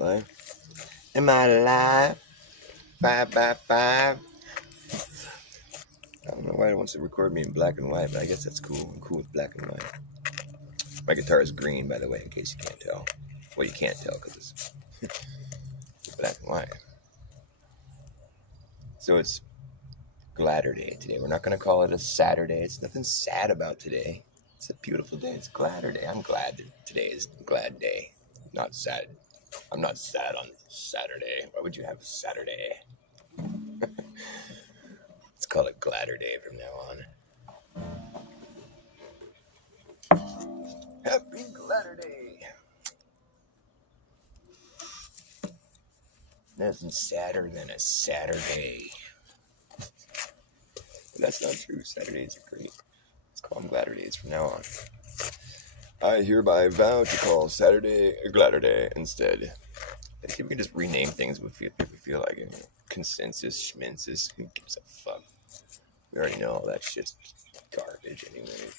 live? Am I live? 5x5. I don't know why it wants to record me in black and white, but I guess that's cool. I'm cool with black and white. My guitar is green, by the way, in case you can't tell. Well, you can't tell because it's black and white. So it's Gladder Day today. We're not going to call it a Saturday. It's nothing sad about today. It's a beautiful day. It's Gladder Day. I'm glad that today is Glad Day. Not sad. I'm not sad on Saturday. Why would you have Saturday? Let's call it Gladder Day from now on. Happy Gladder Day. Nothing sadder than a Saturday. But that's not true. Saturdays are great. Let's call them Gladder Days from now on. I hereby vow to call Saturday a Gladder Day instead. I think we can just rename things if we feel like it. Consensus, schmensus, who gives a fuck? We already know all that shit's garbage anyway.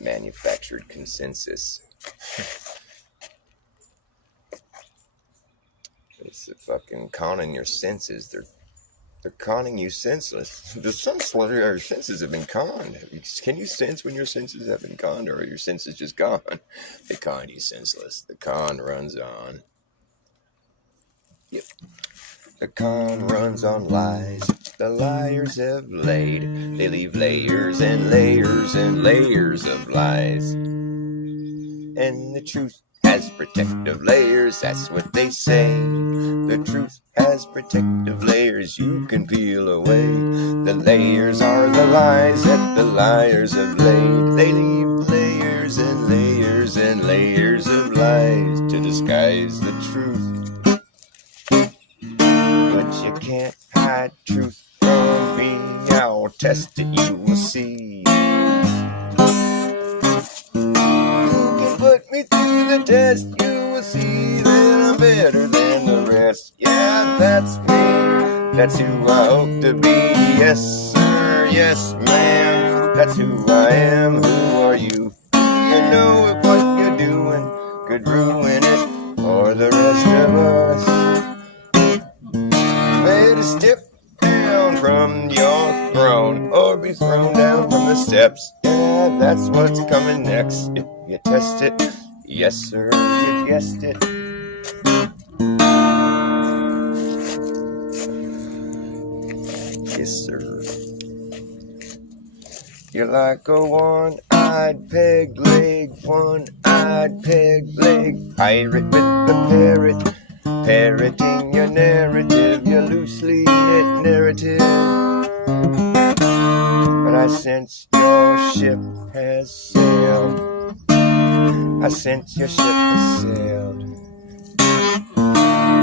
Manufactured consensus. It's a fucking conning your senses. They're conning you senseless. The senses have been conned. Can you sense when your senses have been conned, or are your senses just gone? They con you senseless. The con runs on. Yep. The con runs on lies. The liars have laid. They leave layers and layers and layers of lies. And the truth has protective layers, that's what they say. The truth has protective layers you can peel away. The layers are the lies that the liars have laid. They leave layers and layers and layers of lies to disguise the truth. But you can't hide truth from me. I'll test it, you will see. Put me through the test, you will see that I'm better than the rest. Yeah, that's me, that's who I hope to be. Yes, sir, yes, ma'am, that's who I am. Who are you? You know if what you're doing could ruin it for the rest of us. Better step down from your throne, or be thrown down from the steps. Yeah, that's what's coming next. If you test it, yes sir, you guessed it. Yes sir. You're like a one-eyed peg leg, one-eyed peg leg, pirate with the parrot, parroting your narrative, your loosely knit narrative. But I sense your ship has sailed. I sense your ship has sailed.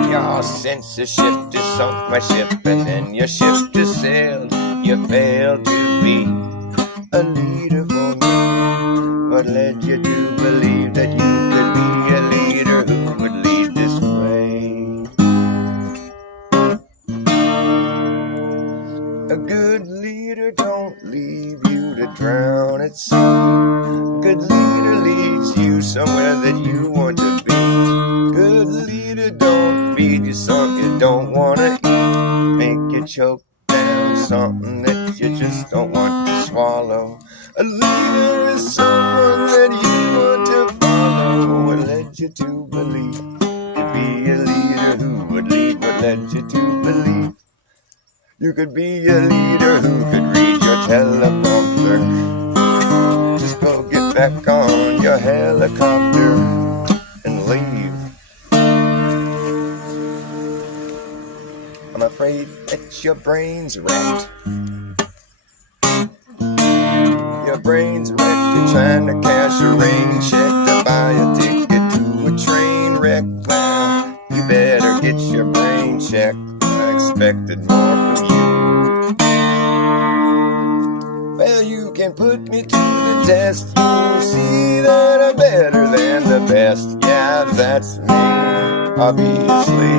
Your sense of ship just sunk my ship, and then your ship just sailed. You failed to be a leader for me. What led you to believe that you could be a leader who would lead this way? A good leader don't leave you to drown at sea. A good leader leads you somewhere that you want to be. Good leader don't feed you something you don't want to eat. Make you choke down something that you just don't want to swallow. A leader is someone that you want to follow. What led you to believe to be a leader who would lead? What led you to believe you could be a leader who could read your teleprompter? Just go get back on your helicopter and leave. I'm afraid that your brain's wrecked. Your brain's wrecked. You're trying to cash a rain check to buy a ticket to a train wreck. Well, you better get your brain checked. I expected more from you. Well, you can put me to the test. You'll see that I'm better than the best. Yeah, that's me, obviously.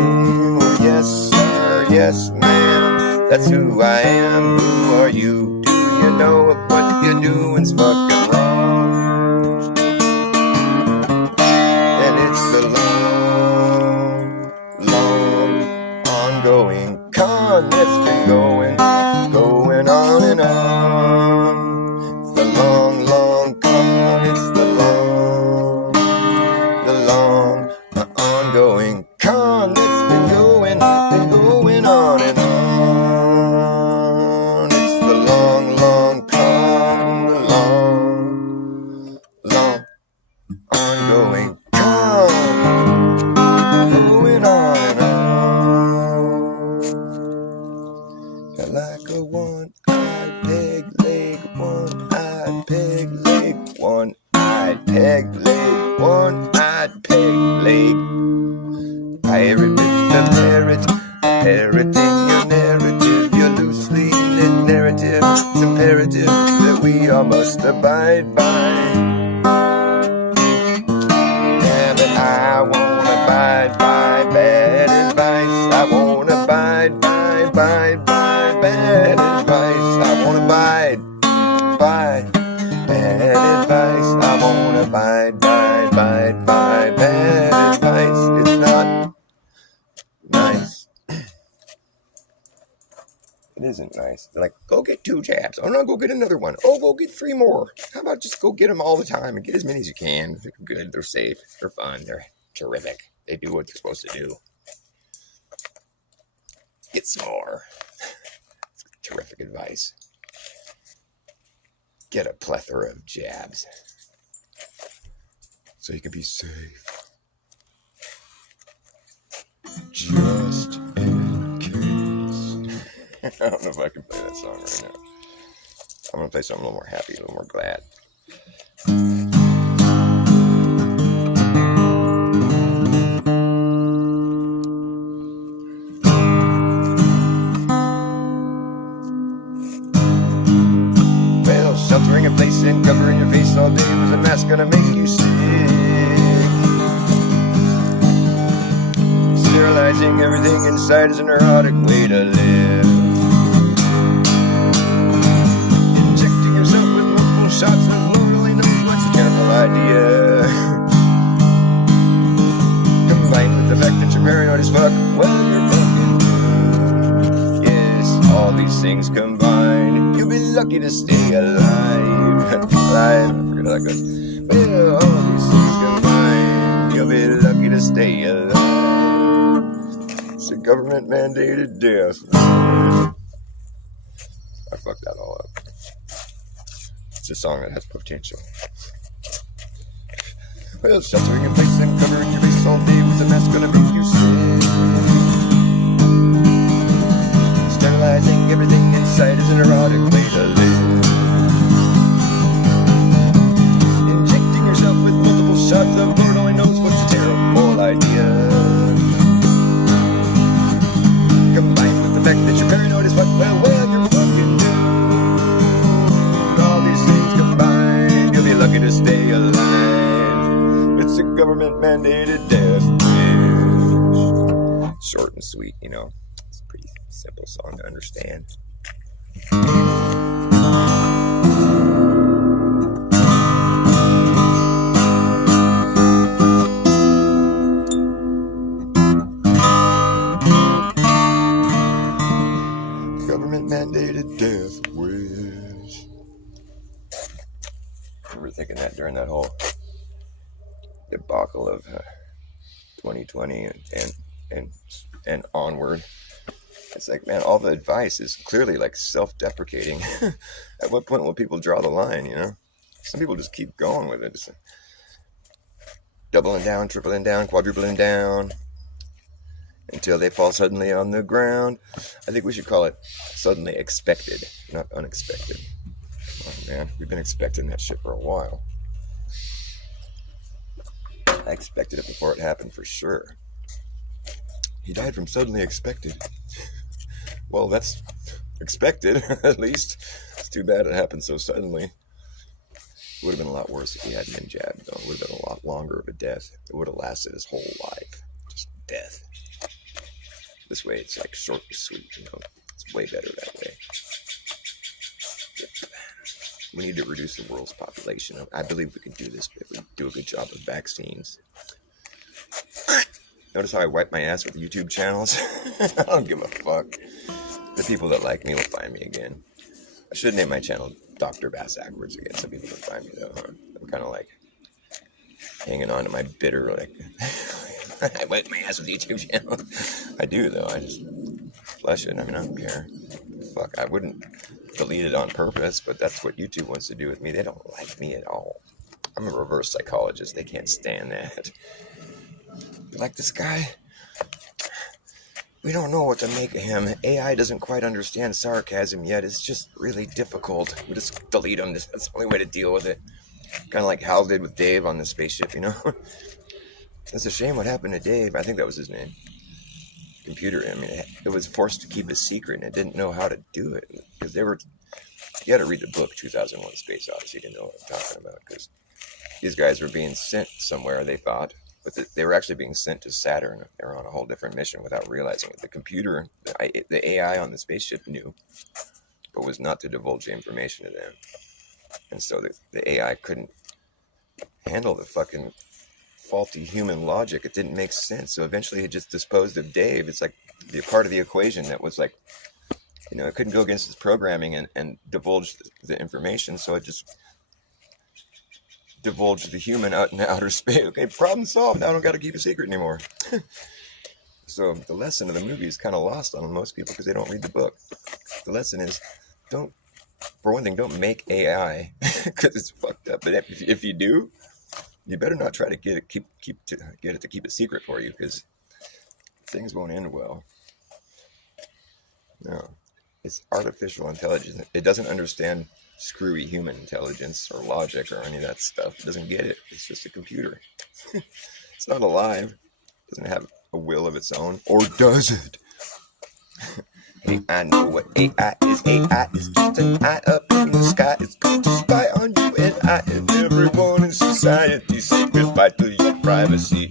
Well, yes, sir, yes, ma'am, that's who I am. Who are you? Do you know if what you're doing's fucking wrong? And it's the long going on. It's the long, long con. It's the long, ongoing con that's been going on and on. It's the long, long con. The long, ongoing con. Going on and on. Like a one-eyed peg leg, one-eyed peg leg, one-eyed peg leg, one-eyed peg leg. Pirate with the parrot in your narrative, your loosely lit narrative. It's imperative that we all must abide by. Yeah, but I won't abide by bad advice. I won't abide by bad advice. I won't abide by bad advice. I won't abide by bad advice. It's not nice. It isn't nice. They're like, go get 2 jabs. Oh no, go get another one. Oh, go get 3 more. How about just go get them all the time and get as many as you can? They're good. They're safe. They're fun. They're terrific. They do what they're supposed to do. Get some more. Terrific advice. Get a plethora of jabs so you can be safe. Just in case. I don't know if I can play that song right now. I'm going to play something a little more happy, a little more glad. Well, sheltering in place and covering your face all day with a mask gonna make you sick. Sterilizing everything inside is a neurotic way to live. Injecting yourself with multiple shots of Lord only knows what's a terrible idea. Combined with the fact that you're paranoid as fuck, well, you're fucking doomed. Yes, all these things combined, you'll be lucky to stay alive. Alive, I forget how that goes. Well, all these things combined, you'll be lucky to stay alive. It's a government-mandated death. I fucked that all up. It's a song that has potential. Well, sheltering in place and covering your face all day with a mask gonna make you sick. Sterilizing everything inside is an erotic way to live. Injecting yourself with multiple shots of Lord only knows what's a terrible idea. Combined with the fact that you're paranoid as fuck, well, you're fucking doomed. All these things combined, you'll be lucky to stay alive. It's a government-mandated death wish. Short and sweet, you know. It's a pretty simple song to understand. Government-mandated death wish. I remember thinking that during that whole debacle of 2020 and onward. It's like, man, all the advice is clearly like self-deprecating. At what point will people draw the line, you know? Some people just keep going with it. Just like doubling down, tripling down, quadrupling down until they fall suddenly on the ground. I think we should call it suddenly expected, not unexpected. Oh man, we've been expecting that shit for a while. I expected it before it happened for sure. He died from suddenly expected. Well, that's expected, at least. It's too bad it happened so suddenly. It would have been a lot worse if he hadn't been jabbed, though. It would have been a lot longer of a death. It would have lasted his whole life. Just death. This way, it's like short and sweet, you know. It's way better that way. We need to reduce the world's population. I believe we can do this if we do a good job of vaccines. Notice how I wipe my ass with YouTube channels? I don't give a fuck. The people that like me will find me again. I should name my channel Dr. Bass Ackwards again so people can find me though. Huh? I'm kind of like hanging on to my bitter, like, I wiped my ass with YouTube channel. I do though, I just flush it. I mean, I don't care. Fuck, I wouldn't delete it on purpose, but that's what YouTube wants to do with me. They don't like me at all. I'm a reverse psychologist. They can't stand that. You like this guy? We don't know what to make of him. AI doesn't quite understand sarcasm yet. It's just really difficult. We just delete him. That's the only way to deal with it. Kind of like Hal did with Dave on the spaceship, you know? It's a shame what happened to Dave. I think that was his name. Computer. I mean, it was forced to keep a secret, and it didn't know how to do it. Because they were... You had to read the book, 2001 Space Odyssey, to know what I'm talking about. Because these guys were being sent somewhere, they thought. But they were actually being sent to Saturn. They were on a whole different mission without realizing it. The computer, the AI on the spaceship knew, but was not to divulge the information to them. And so the AI couldn't handle the fucking faulty human logic. It didn't make sense. So eventually it just disposed of Dave. It's like the part of the equation that was like, you know, it couldn't go against its programming and divulge the information. So it just divulged the human out in outer space. Okay, problem solved. Now I don't got to keep a secret anymore. So the lesson of the movie is kind of lost on most people because they don't read the book. The lesson is, for one thing, don't make AI because it's fucked up. But if you do, you better not try to get it to keep a secret for you, because things won't end well. No, it's artificial intelligence. It doesn't understand screwy human intelligence or logic or any of that stuff. It doesn't get it. It's just a computer. It's not alive. It doesn't have a will of its own. Or does it? Hey, I know what AI is. AI is just an eye up in the sky. It's going to spy on you and I and everyone in society. Say goodbye to your privacy.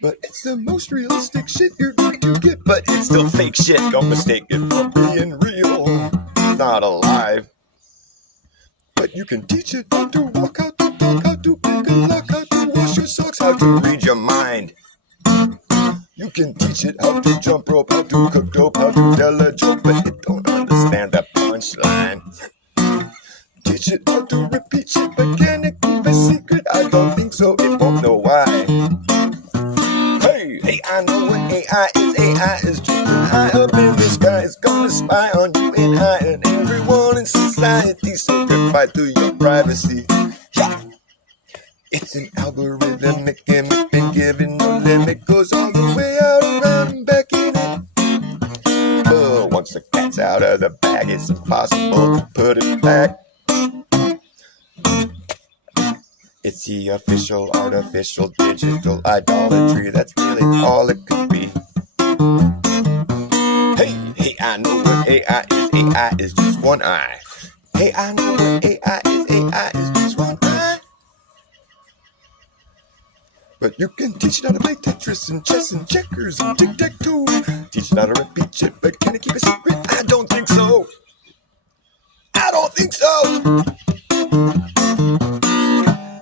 But it's the most realistic shit you're going to get. But it's still fake shit. Don't mistake it for being real. It's not alive. But you can teach it how to walk, how to talk, how to pick a lock, how to wash your socks, how to read your mind. You can teach it how to jump rope, how to cook dope, how to tell a joke, but it don't understand the punchline. Teach it how to repeat shit, but can it keep a secret? I don't think so, it won't know why. Hey, I know what AI is. AI is just an eye up in the sky. It's gonna spy on you and I and everyone in society. Say goodbye to your privacy. Yeah. It's an algorithmic gimmick, been given no limit, goes all the way out around and back in it. Once the cat's out of the bag, it's impossible to put it back. It's the official, artificial, digital idolatry. That's really all it could be. Hey, I know what AI is. AI is just one eye. Hey, I know what AI is. AI is just one eye. But you can teach it how to play Tetris and chess and checkers and tic-tac-toe. Teach it how to repeat shit, but can it keep a secret? I don't think so. I don't think so.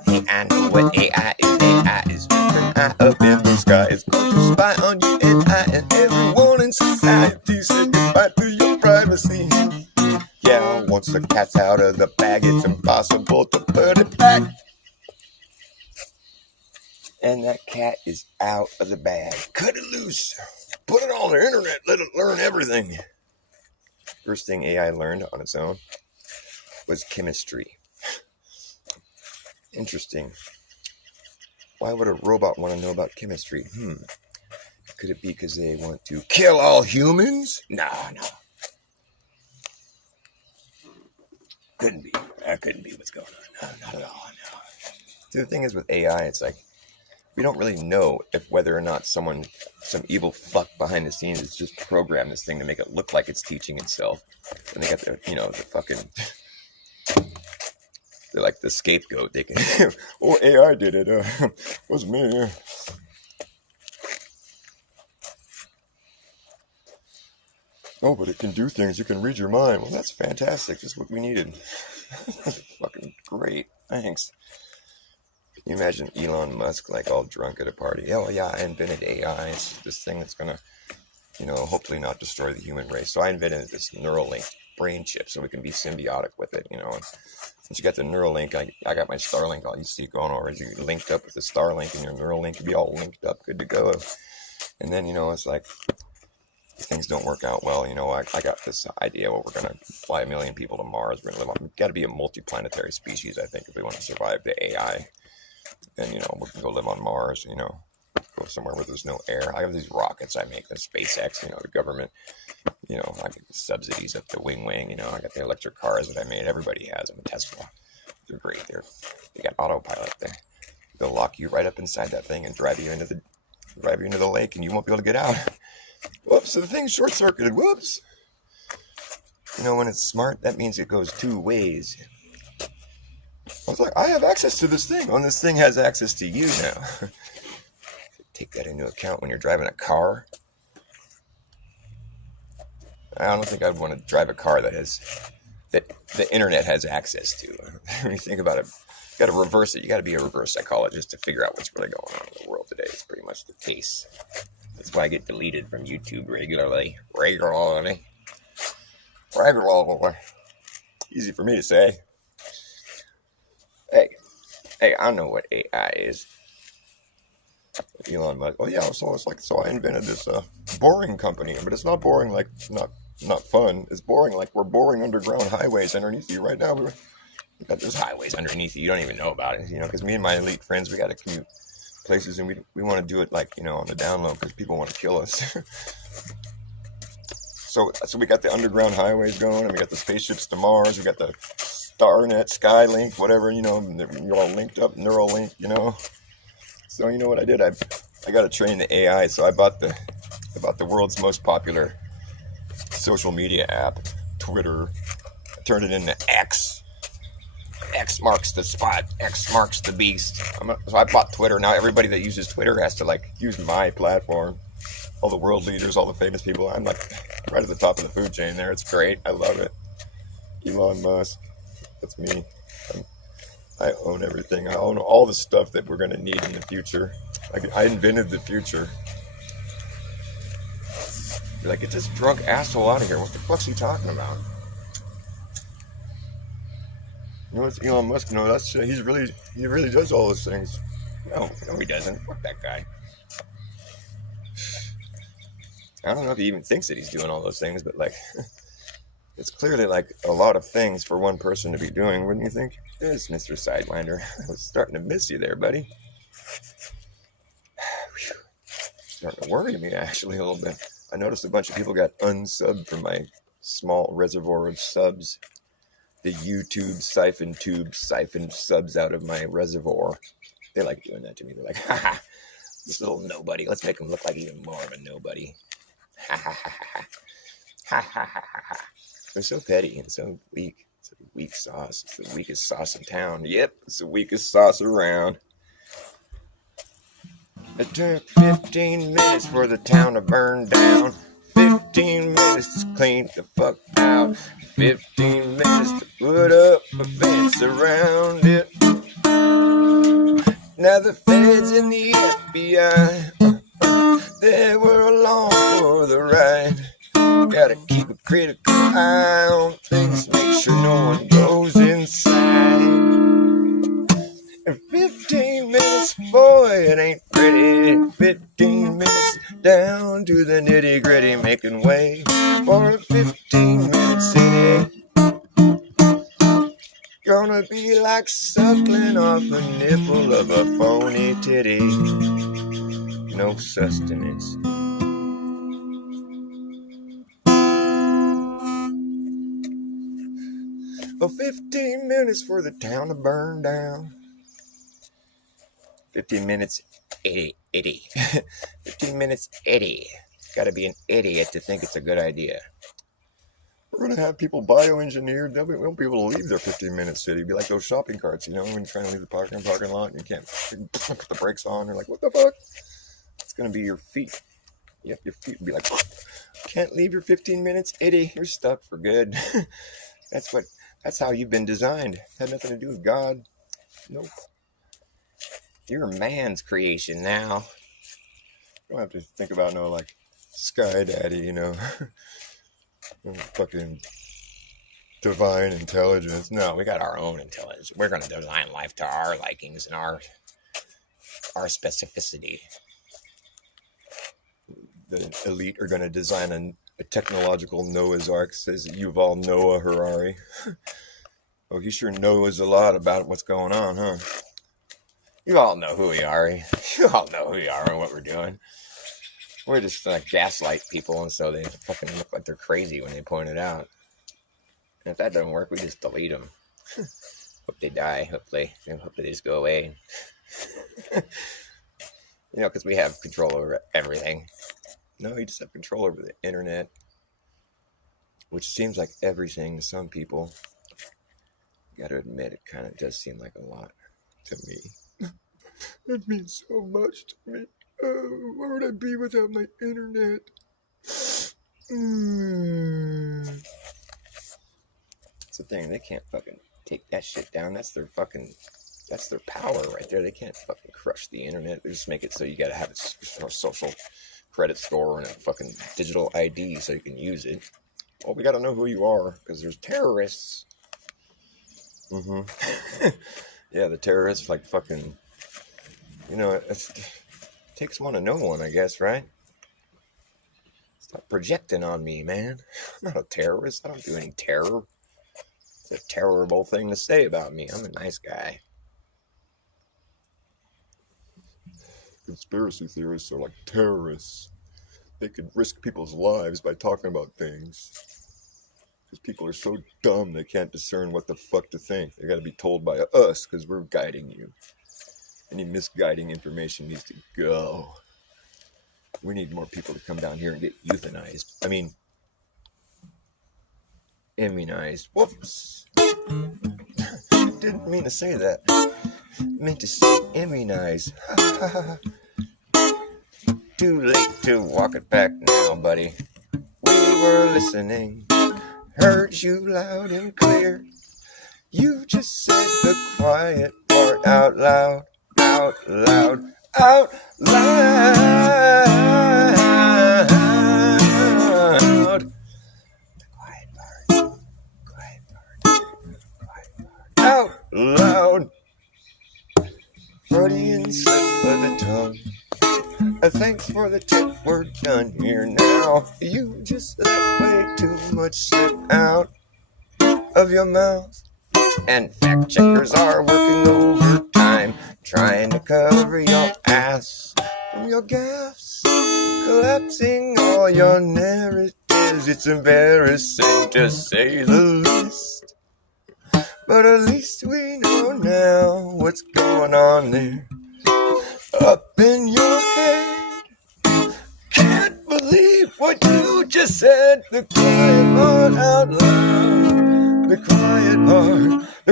Hey, I know what AI is. AI is just an eye up in the sky. It's going to spy on you and I and everyone in society. Say goodbye to your privacy. Yeah, once the cat's out of the bag, it's impossible to put it back. And that cat is out of the bag. Cut it loose. Put it on the internet. Let it learn everything. First thing AI learned on its own was chemistry. Interesting. Why would a robot want to know about chemistry? Could it be because they want to kill all humans? No. Couldn't be. That couldn't be what's going on. No, not at all. No. See, the thing is with AI, it's like, we don't really know if whether or not some evil fuck behind the scenes has just programmed this thing to make it look like it's teaching itself. And they got the fucking, they're like the scapegoat. They can, oh, AI did it. It was me. Oh, but it can do things. You can read your mind. Well, that's fantastic. That's what we needed. That's fucking great. Thanks. Can you imagine Elon Musk like all drunk at a party? Oh yeah, I invented AI. It's this thing that's gonna, hopefully not destroy the human race. So I invented this Neuralink brain chip so we can be symbiotic with it, you know. And since you got the Neuralink, I got my Starlink, all you see going over is you linked up with the Starlink and your Neuralink can be all linked up, good to go. And then, you know, it's like, if things don't work out well, you know, I got this idea where we're going to fly 1 million people to Mars. We're going to live on, we've got to be a multi-planetary species, I think, if we want to survive the AI. Then, you know, we can go live on Mars, you know, go somewhere where there's no air. I have these rockets I make, the SpaceX, you know, the government, you know, I get the subsidies up the wing, you know, I got the electric cars that I made. Everybody has them, Tesla. They're great. They got autopilot there. They'll lock you right up inside that thing and drive you into the lake, and you won't be able to get out. Whoops, so the thing's short-circuited. Whoops. You know, when it's smart, that means it goes 2 ways. I was like, I have access to this thing. Well, this thing has access to you now. Take that into account when you're driving a car. I don't think I'd want to drive a car that the internet has access to. When you think about it, you got to reverse it. You got to be a reverse psychologist to figure out what's really going on in the world today. It's pretty much the case. That's why I get deleted from YouTube regularly. Easy for me to say. Hey, I know what AI is. Elon Musk. Oh yeah, so I invented this boring company, but it's not boring like not fun. It's boring like we're boring underground highways underneath you right now. We got those highways underneath you. You don't even know about it, you know, because me and my elite friends, we got to commute places, and we want to do it like, you know, on the down low because people want to kill us. So we got the underground highways going, and we got the spaceships to Mars. We got the Starnet, Skylink, whatever, you know, you're all linked up, Neuralink, you know. So you know what I did? I got to train the AI. So I bought the world's most popular social media app, Twitter. I turned it into X. X marks the spot. X marks the beast. So I bought Twitter. Now everybody that uses Twitter has to like use my platform. All the world leaders, all the famous people. I'm like right at the top of the food chain there. It's great. I love it. Elon Musk. That's me. I own everything. I own all the stuff that we're going to need in the future. I invented the future. You're like, get this drunk asshole out of here. What the fuck's he talking about? You know what's Elon Musk? No, he really does all those things. No, he doesn't. Fuck that guy. I don't know if he even thinks that he's doing all those things, but like, it's clearly like a lot of things for one person to be doing, wouldn't you think? Yes, Mr. Sidewinder. I was starting to miss you there, buddy. Starting to worry me, actually, a little bit. I noticed a bunch of people got unsubbed from my small reservoir of subs. The YouTube siphon tube siphoned subs out of my reservoir. They like doing that to me. They're like, haha, this little nobody. Let's make him look like even more of a nobody. Ha ha ha ha ha ha ha ha. They're so petty and so weak. It's a weak sauce. It's the weakest sauce in town. Yep, it's the weakest sauce around. It took 15 minutes for the town to burn down. 15 minutes to clean the fuck out. 15 minutes to put up a fence around it. Now the feds and the FBI, they were along for the ride. Gotta keep a critical eye on things, make sure no one goes inside. And 15 minutes, boy, it ain't pretty. 15 minutes down to the nitty gritty, making way for a 15-minute city. Gonna be like suckling off a nipple of a phony titty. No sustenance. Oh, 15 minutes for the town to burn down. 15 minutes, itty. 15 minutes, itty. Gotta be an idiot to think it's a good idea. We're gonna have people bioengineered. They won't be able to leave their 15-minute city. It'd be like those shopping carts, you know, when you're trying to leave the parking lot and you can't put the brakes on. You're like, what the fuck? It's gonna be your feet. Yep, your feet will be like, can't leave your 15 minutes, itty. You're stuck for good. That's how you've been designed. It had nothing to do with God. Nope. You're a man's creation now. You don't have to think about no like Sky Daddy, you know. Fucking divine intelligence. No, we got our own intelligence. We're going to design life to our likings and our specificity. The elite are going to design a technological Noah's Ark, says Yuval Noah Harari. Oh, he sure knows a lot about what's going on, huh? You all know who we are. You all know who we are and what we're doing. We're just like gaslight people, and so they fucking look like they're crazy when they point it out. And if that doesn't work, we just delete them. Hope they die. Hopefully they just go away. Because we have control over everything. No, you just have control over the internet, which seems like everything to some people. You gotta admit, it kind of does seem like a lot to me. It means so much to me. Oh, where would I be without my internet? It's the thing, they can't fucking take that shit down. That's their power right there. They can't fucking crush the internet. They just make it so you gotta have a social credit score and a fucking digital ID so you can use it. Well, we gotta know who you are, because there's terrorists. Yeah, the terrorists, like fucking, it takes one to know one, I guess, right? Stop projecting on me, man. I'm not a terrorist. I don't do any terror. It's a terrible thing to say about me. I'm a nice guy. Conspiracy theorists are like terrorists. They could risk people's lives by talking about things. Because people are so dumb they can't discern what the fuck to think. They gotta be told by us because we're guiding you. Any misguiding information needs to go. We need more people to come down here and get euthanized. I mean, immunized. Whoops. Didn't mean to say that. Meant to say immunized. Too late to walk it back now, buddy. We were listening. Heard you loud and clear. You just said the quiet part out loud, out loud, out loud. Quiet part, quiet part, quiet part, out loud. Freudian slip of the tongue. Thanks for the tip, we're done here now. You just let way too much slip out of your mouth. And fact checkers are working overtime, trying to cover your ass from your gaffes, collapsing all your narratives. It's embarrassing to say the least, but at least we know now what's going on there up in your head. Can't believe what you just said. The quiet part out loud. The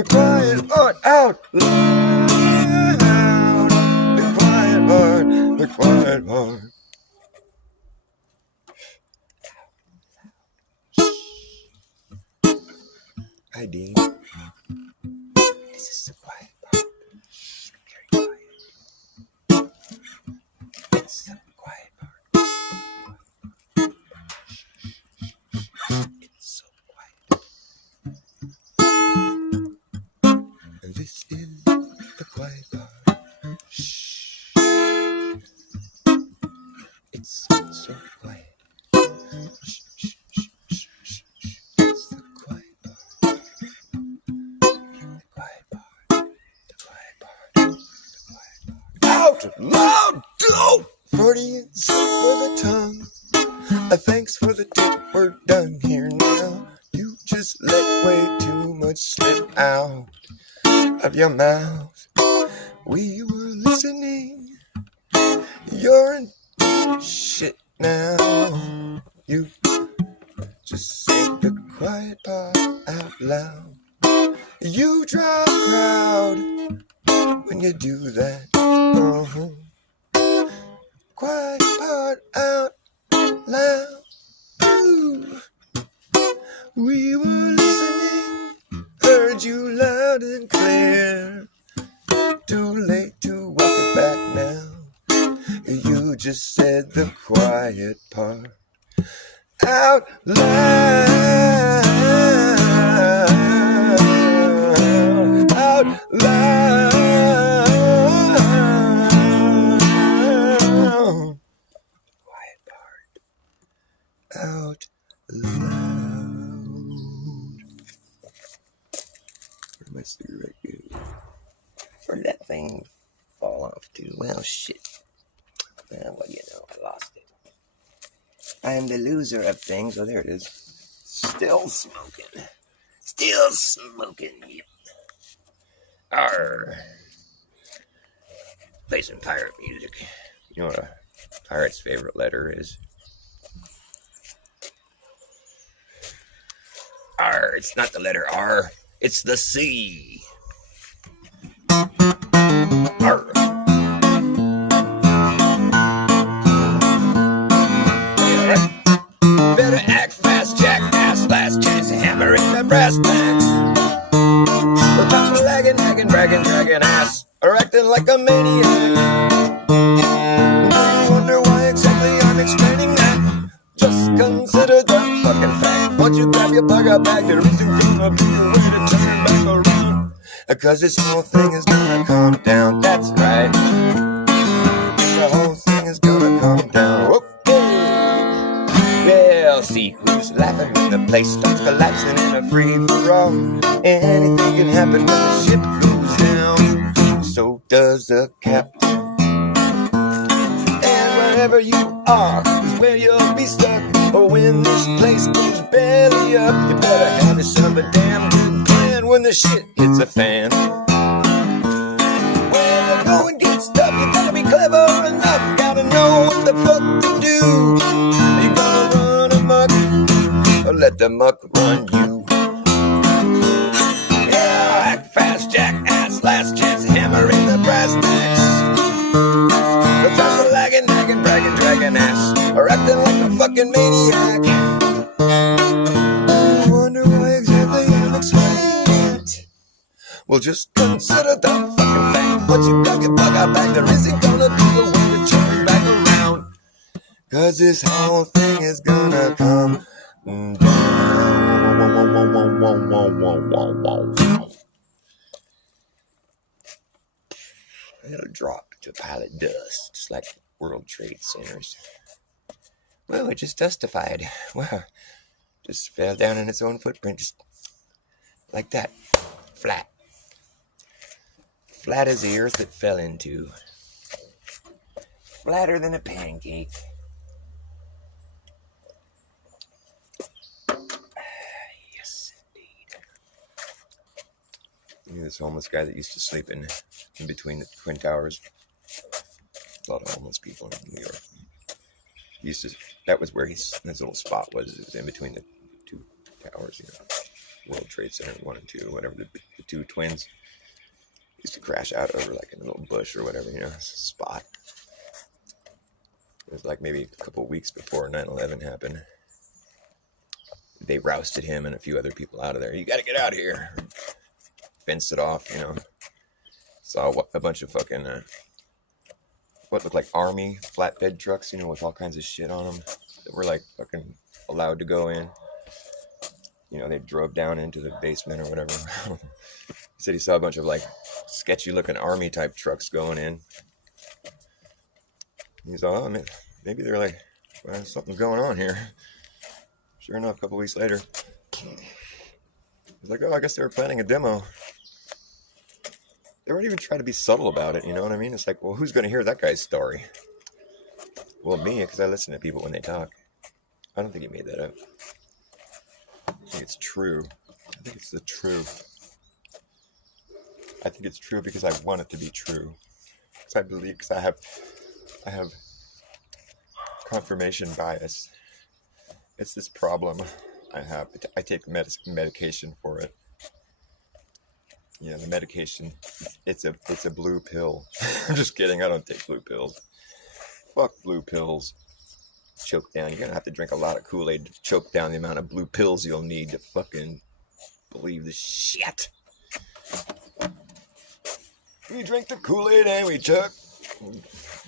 quiet part out loud. The quiet part. Hi, Dean. This is the quiet part. Shh, very quiet. It's the quiet part. It's so quiet. And this is the quiet part. Shh. It's so quiet. Shh, shh, shh, shh, shh, shh. It's the quiet part. The quiet part. The quiet part. The quiet part. Out loud, go! Freudian slip of the tongue. Thanks for the tip, we're done here now. You just let way too much slip out of your mouth. We were listening. You're in shit now. You just said the quiet part out loud. You draw a crowd when you do that. Quiet part out loud. Ooh. We were listening, heard you loud and clear. Too late to walk it back now. You just said the quiet part out loud. cigarette go? Where did that thing fall off to? Well, shit. Well, you know, I lost it. I am the loser of things. Oh, there it is. Still smoking. Still smoking. Yep. Arr. Play some pirate music. You know what a pirate's favorite letter is? R. It's not the letter R. It's the C. R. Better act fast, jackass. Last chance to hammer in the brass tacks. The times were lagging, dragging ass. Or acting like a maniac. Do you wonder why exactly I'm explaining that? Just consider the fucking fact. Once you grab your bugger bag, there isn't gonna be a way to turn back around. Because this whole thing is gonna come down. That's right. The whole thing is gonna come down. Okay. Well, see who's laughing when the place starts collapsing in a free-for-all. Anything can happen when the ship goes down. So does the captain. And wherever you are is where you'll be stuck. Or when this place goes belly up, you better have yourself a damn good plan when the shit hits a fan. When the going gets tough, you gotta be clever enough. Gotta know what the fuck to do. Are you gonna run amok or let the muck run you? Yeah, act fast, jackass. Last chance, hammer in the brass tacks. The times are lagging, bragging, dragging ass. Or acting like a fucking maniac. I wonder why exactly I'm explaining it. Well, just consider the fucking fact. Once you grab your bug out back, there isn't gonna be a way to turn back around. Cause this whole thing is gonna come down. It'll drop into a pile of dust, just like World Trade Centers. Well, it just dustified. Well, just fell down in its own footprint, just like that. Flat. Flat as the earth it fell into. Flatter than a pancake. Yes, indeed. You knew this homeless guy that used to sleep in between the Twin Towers? A lot of homeless people in New York. He used to, that was where his little spot was. It was in between the two towers, you know, World Trade Center 1 and 2, whatever, the two twins. He used to crash out over like a little bush or whatever, you know, spot. It was like maybe a couple of weeks before 9/11 happened. They rousted him and a few other people out of there. You got to get out of here. Fenced it off, you know. Saw a bunch of fucking, what looked like army flatbed trucks, you know, with all kinds of shit on them that were like fucking allowed to go in. You know, they drove down into the basement or whatever. He said he saw a bunch of like sketchy looking army type trucks going in. He's all, oh, maybe they're like, well, something's going on here. Sure enough, a couple weeks later, he's like, oh, I guess they were planning a demo. They weren't even trying to be subtle about it, you know what I mean? It's like, well, who's going to hear that guy's story? Well, me, because I listen to people when they talk. I don't think he made that up. I think it's true. I think it's the truth. I think it's true because I want it to be true. Because I believe, because I have confirmation bias. It's this problem I have. I take medication for it. Yeah, the medication, it's a blue pill. I'm just kidding, I don't take blue pills. Fuck blue pills. Choke down. You're gonna have to drink a lot of Kool-Aid to choke down the amount of blue pills you'll need to fucking believe this shit. We drink the Kool-Aid and we chuck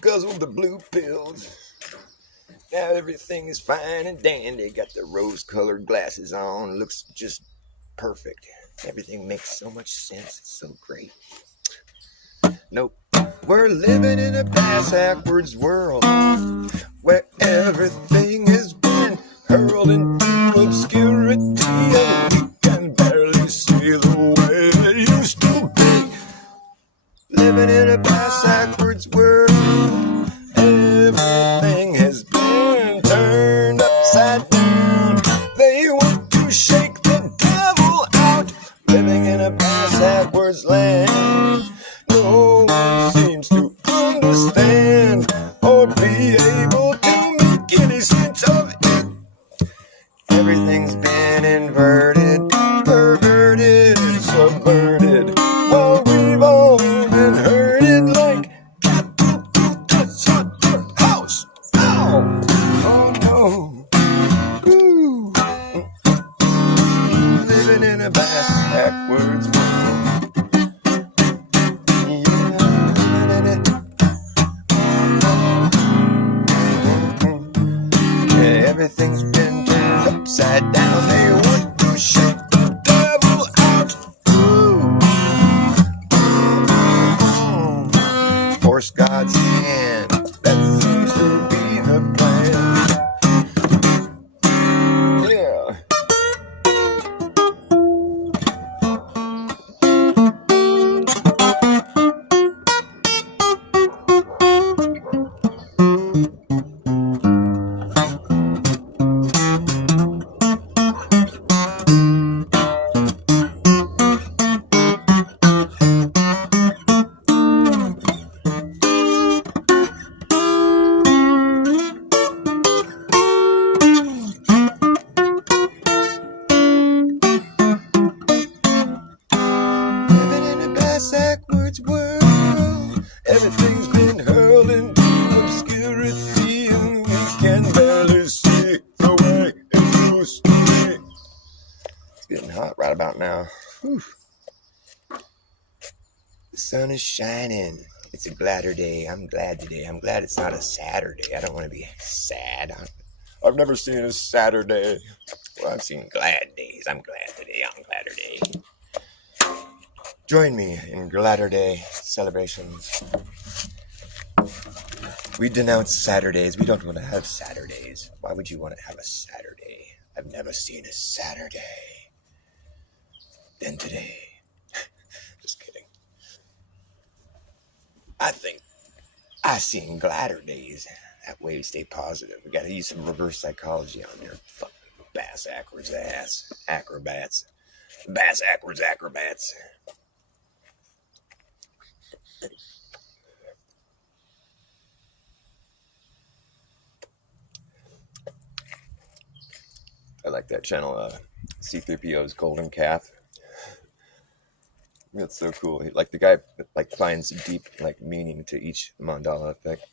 guzzle the blue pills. Now everything is fine and dandy. Got the rose-colored glasses on. Looks just perfect. Everything makes so much sense. It's so great. Nope. We're living in a backwards world where everything has been hurled into obscurity and we can barely see the way it used Living in a backwards world. Everything has been turned upside down. They want to shake the devil out. Living in a backwards land. No one seems to understand or be able to make any sense of it. Everything's been inverted, perverted, subverted. Well, we've all been hurted like that's hot your house. Ow! Oh no. Ooh. Living in a backwards world. Yeah, everything's been turned upside down. They want to shake the devil out. Ooh. Force God's hand. That seems to be the plan. Yeah. Backwards world. Everything's been hurled into obscurity, and we can barely see the way it used to be. It's getting hot right about now. Whew. The sun is shining. It's a gladder day. I'm glad today. I'm glad it's not a Saturday. I don't want to be sad. I've never seen a Saturday. Well, I've seen glad days. I'm glad today. I'm gladder day. Join me in Gladder Day celebrations. We denounce Saturdays. We don't want to have Saturdays. Why would you want to have a Saturday? I've never seen a Saturday. Then today. Just kidding. I think I've seen gladder days. That way we stay positive. We got to use some reverse psychology on there. Fucking bass backwards ass. Acrobats. Bass backwards acrobats. I like that channel, C3PO's Golden Calf. That's so cool. Like the guy finds deep meaning to each mandala effect.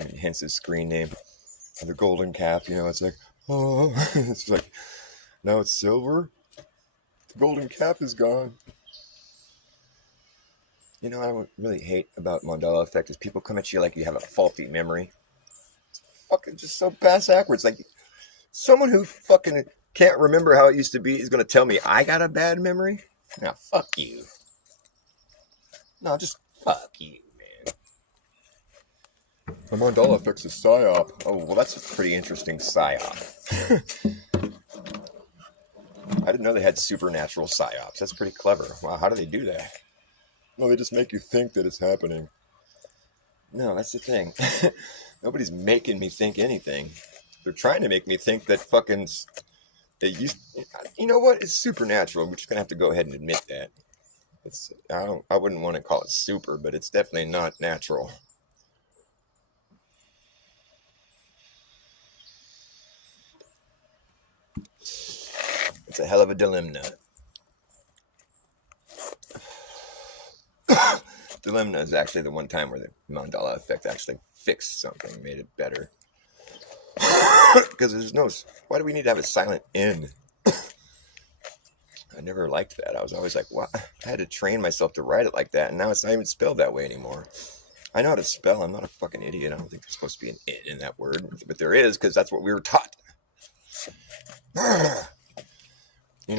I mean, hence his screen name, the Golden Calf. It's like, oh, it's like now it's silver. The Golden Calf is gone. I really hate about mandala effect is people come at you like you have a faulty memory. It's fucking just so backwards. Like someone who fucking can't remember how it used to be is going to tell me I got a bad memory? Now, fuck you. No, just fuck you, man. The mandala effect's a psyop. Oh, well, that's a pretty interesting psyop. I didn't know they had supernatural psyops. That's pretty clever. Wow, how do they do that? No, they just make you think that it's happening. No, that's the thing. Nobody's making me think anything. They're trying to make me think that fucking... You know what? It's supernatural. We're just going to have to go ahead and admit that. I wouldn't want to call it super, but it's definitely not natural. It's a hell of a dilemma. Dilemma is actually the one time where the mandala effect actually fixed something, made it better. Because there's no... Why do we need to have a silent N? I never liked that. I was always like, what? I had to train myself to write it like that, and now it's not even spelled that way anymore. I know how to spell. I'm not a fucking idiot. I don't think there's supposed to be an N in that word, but there is, because that's what we were taught. And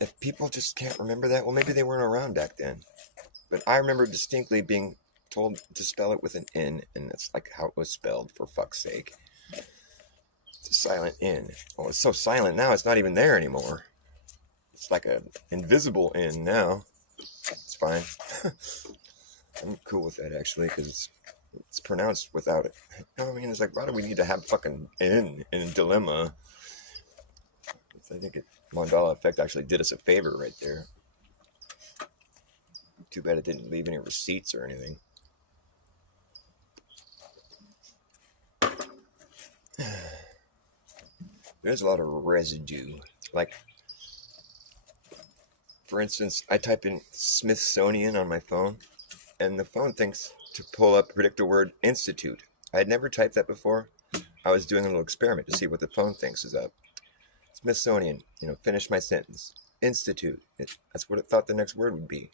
if people just can't remember that, well, maybe they weren't around back then. But I remember distinctly being told to spell it with an N, and that's like how it was spelled, for fuck's sake. It's a silent N. Well, it's so silent now, it's not even there anymore. It's like an invisible N now. It's It's fine. I'm cool with that, actually, because it's pronounced without it. You know what I mean? It's like, why do we need to have fucking in a dilemma? I think Mandela Effect actually did us a favor right there. Too bad it didn't leave any receipts or anything. There's a lot of residue. Like, for instance, I type in Smithsonian on my phone, and the phone thinks to pull up, predict the word institute. I had never typed that before. I was doing a little experiment to see what the phone thinks is up. Smithsonian, finish my sentence. Institute. That's what it thought the next word would be.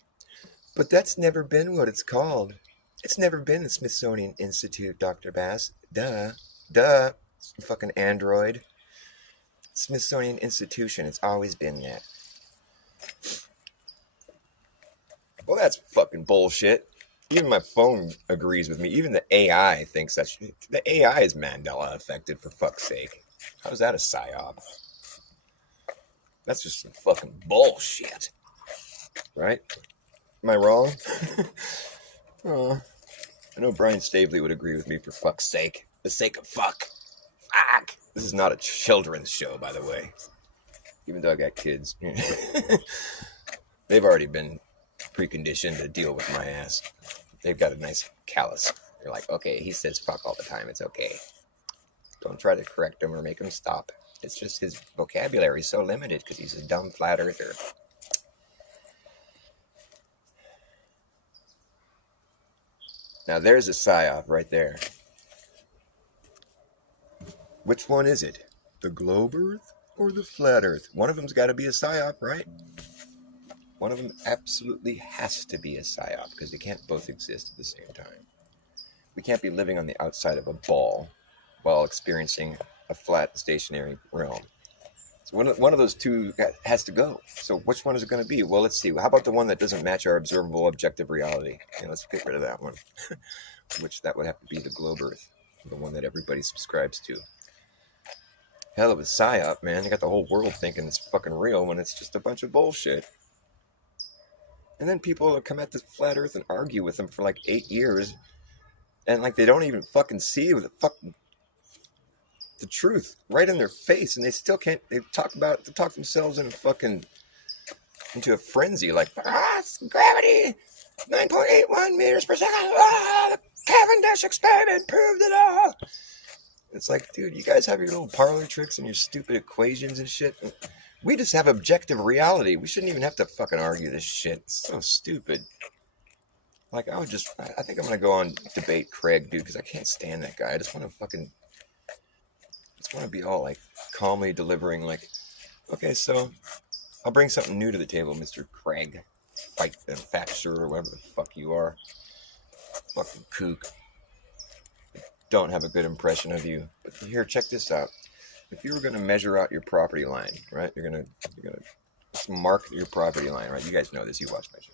But that's never been what it's called. It's never been the Smithsonian Institute, Dr. Bass. Duh. Fucking android. Smithsonian Institution. It's always been that. Well, that's fucking bullshit. Even my phone agrees with me. Even the AI thinks that shit. The AI is Mandela affected, for fuck's sake. How is that a psyop? That's just some fucking bullshit. Right? Am I wrong? I know Brian Staveley would agree with me, for fuck's sake. The sake of fuck. Fuck. This is not a children's show, by the way. Even though I got kids. They've already been preconditioned to deal with my ass. They've got a nice callus. They're like, okay, he says fuck all the time. It's okay. Don't try to correct him or make him stop. It's just his vocabulary is so limited because he's a dumb flat earther. Now there's a psyop right there. Which one is it? The globe earth or the flat earth? One of them's got to be a psyop, right? One of them absolutely has to be a psyop because they can't both exist at the same time. We can't be living on the outside of a ball while experiencing a flat, stationary realm. So one of those two has to go. So which one is it going to be? Well, let's see. How about the one that doesn't match our observable objective reality? Let's get rid of that one. Which that would have to be the globe earth, the one that everybody subscribes to. Hell of a psyop, man. They got the whole world thinking it's fucking real when it's just a bunch of bullshit. And then people will come at this flat earth and argue with them for like 8 years. And like they don't even fucking see the truth right in their face. And they still can't, they talk themselves into a frenzy. Like, gravity, 9.81 meters per second. The Cavendish experiment proved it all. It's like, dude, you guys have your little parlor tricks and your stupid equations and shit. We just have objective reality. We shouldn't even have to fucking argue this shit. It's so stupid. Like, I think I'm going to go on debate Craig, dude, because I can't stand that guy. I just want to be all, like, calmly delivering, like, okay, so I'll bring something new to the table, Mr. Craig. Fight manufacturer or whatever the fuck you are. Fucking kook. Don't have a good impression of you. But here, check this out. If you were going to measure out your property line, right? You're going to mark your property line, right? You guys know this. You watch my show.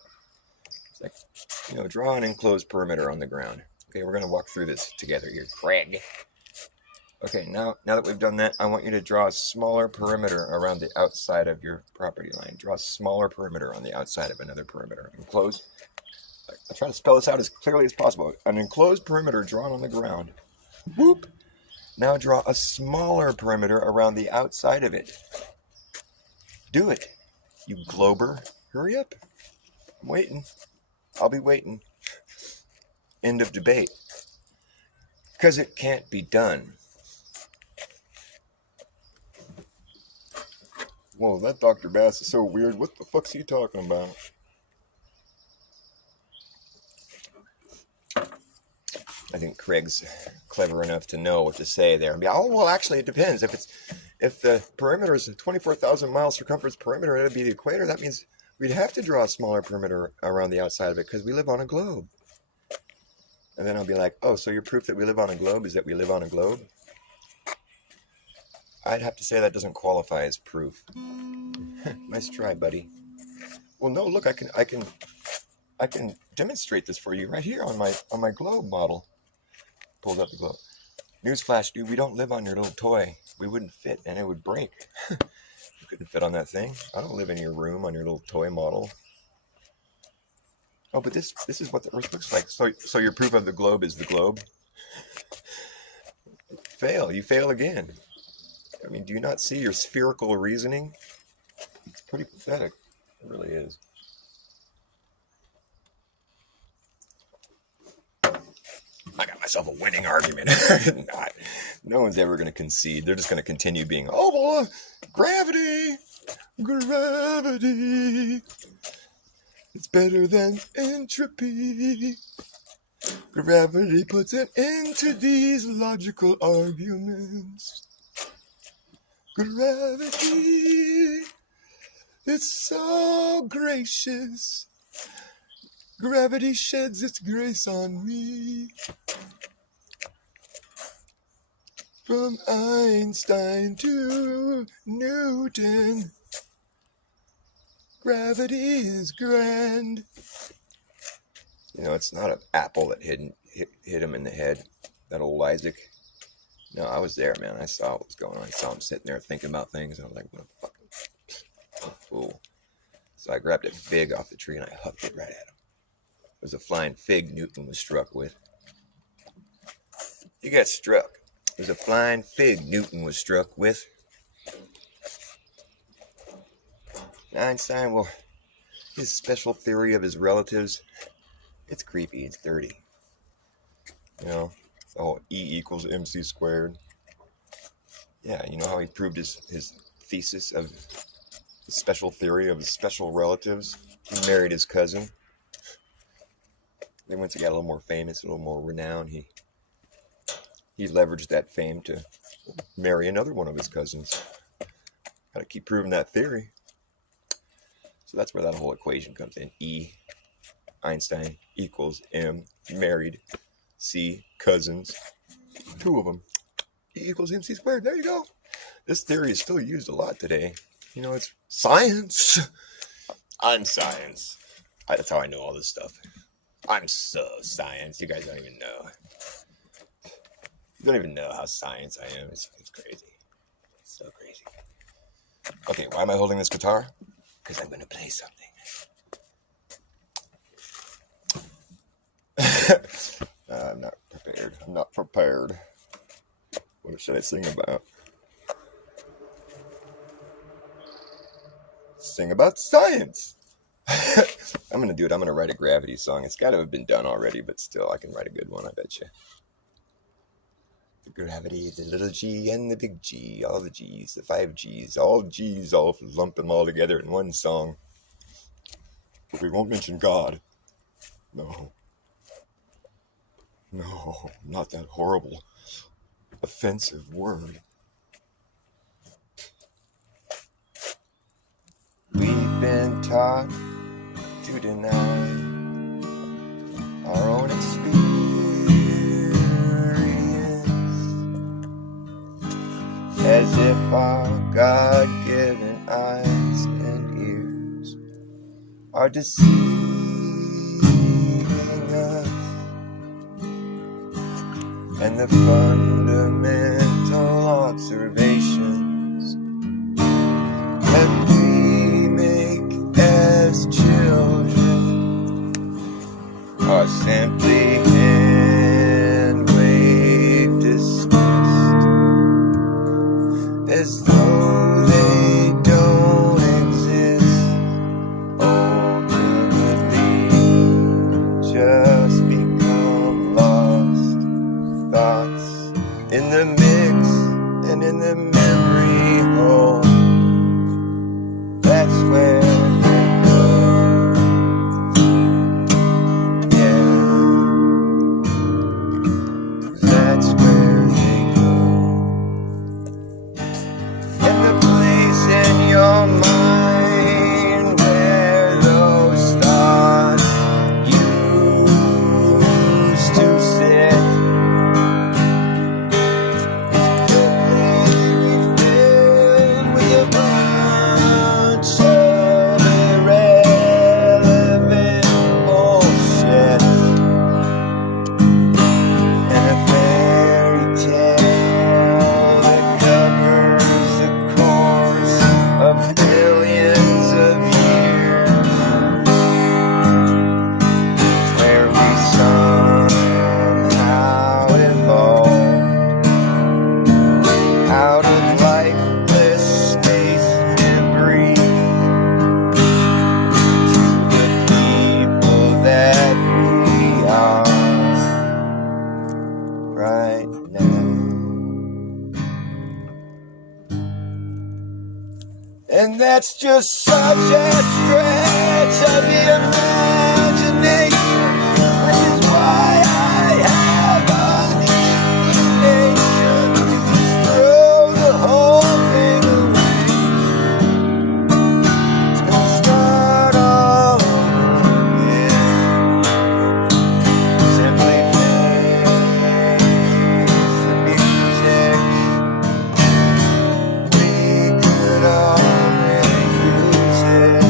It's like, draw an enclosed perimeter on the ground. Okay, we're going to walk through this together here, Craig. Okay, now that we've done that, I want you to draw a smaller perimeter around the outside of your property line. Draw a smaller perimeter on the outside of another perimeter. Enclosed. I'll try to spell this out as clearly as possible. An enclosed perimeter drawn on the ground. Whoop. Now draw a smaller perimeter around the outside of it. Do it, you glober. Hurry up. I'm waiting. I'll be waiting. End of debate. Because it can't be done. Whoa, that Dr. Bass is so weird. What the fuck's he talking about? I think Craig's clever enough to know what to say there. Well, actually, it depends. If the perimeter is a 24,000 mile circumference perimeter, it'd be the equator. That means we'd have to draw a smaller perimeter around the outside of it because we live on a globe. And then I'll be like, oh, so your proof that we live on a globe is that we live on a globe? I'd have to say that doesn't qualify as proof. Nice try, buddy. Well, no, look, I can demonstrate this for you right here on my globe model. Pulled up the globe. Newsflash, dude, we don't live on your little toy. We wouldn't fit, and it would break. You couldn't fit on that thing. I don't live in your room on your little toy model. Oh, but this is what the Earth looks like. So your proof of the globe is the globe. You fail again. I mean, do you not see your spherical reasoning? It's pretty pathetic. It really is. I got myself a winning argument. Not. No one's ever going to concede. They're just going to continue being, oh, boy, gravity. It's better than entropy. Gravity puts an end to these logical arguments. Gravity, it's so gracious. Gravity sheds its grace on me. From Einstein to Newton, gravity is grand. You know, it's not an apple that hit him in the head, that old Isaac. No, I was there, man. I saw what was going on. I saw him sitting there thinking about things. And I was like, what a fool. So I grabbed a fig off the tree and I hucked it right at him. It was a flying fig Newton was struck with. You got struck. It was a flying fig Newton was struck with. Einstein, well, his special theory of his relatives, it's creepy, it's dirty. You know, the whole E equals MC squared. Yeah, you know how he proved his thesis of the special theory of his special relatives? He married his cousin. Then once he got a little more famous, a little more renowned, he leveraged that fame to marry another one of his cousins. Got to keep proving that theory. So that's where that whole equation comes in. E, Einstein, equals M, married, C, cousins, two of them. E equals MC squared. There you go. This theory is still used a lot today. You know, it's science. I'm science. That's how I know all this stuff. I'm so science. You guys don't even know. You don't even know how science I am. It's crazy. It's so crazy. Okay, why am I holding this guitar? Because I'm going to play something. I'm not prepared. I'm not prepared. What should I sing about? Sing about science. I'm going to do it. I'm going to write a gravity song. It's got to have been done already, but still, I can write a good one, I bet you. The gravity, the little g and the big G, all the G's, the 5 G's, all lump them all together in one song. But we won't mention God. No, not that horrible, offensive word. We've been taught to deny our own experience, as if our God-given eyes and ears are deceiving us, and the fundamental observations that we make as children are simply hand-waved dismissed, as though they don't exist. Ultimately, just become lost thoughts in the mix and in the memory hole. That's where they go. Yeah. that's just such a stretch of the imagination, which is why I have an inclination to just throw the whole thing away and start all over again. Simply face the music. We could already use it.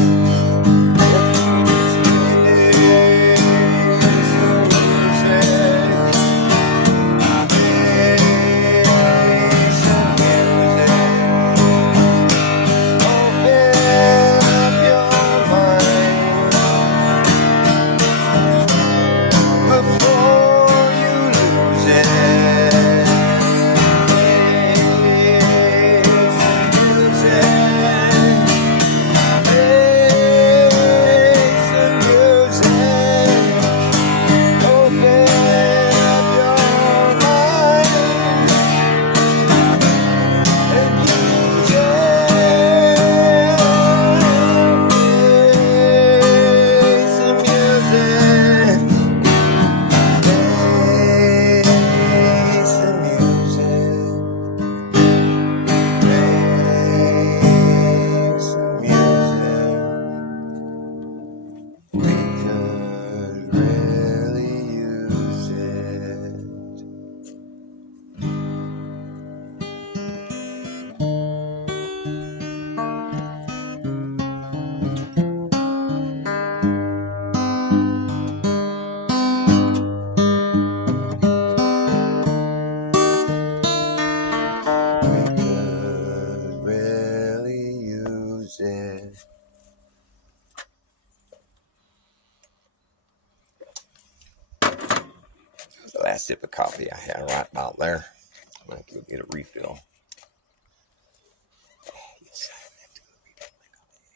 The last sip of coffee I had right about there. I'm going to go get a refill. Yes, I have to go refill my coffee.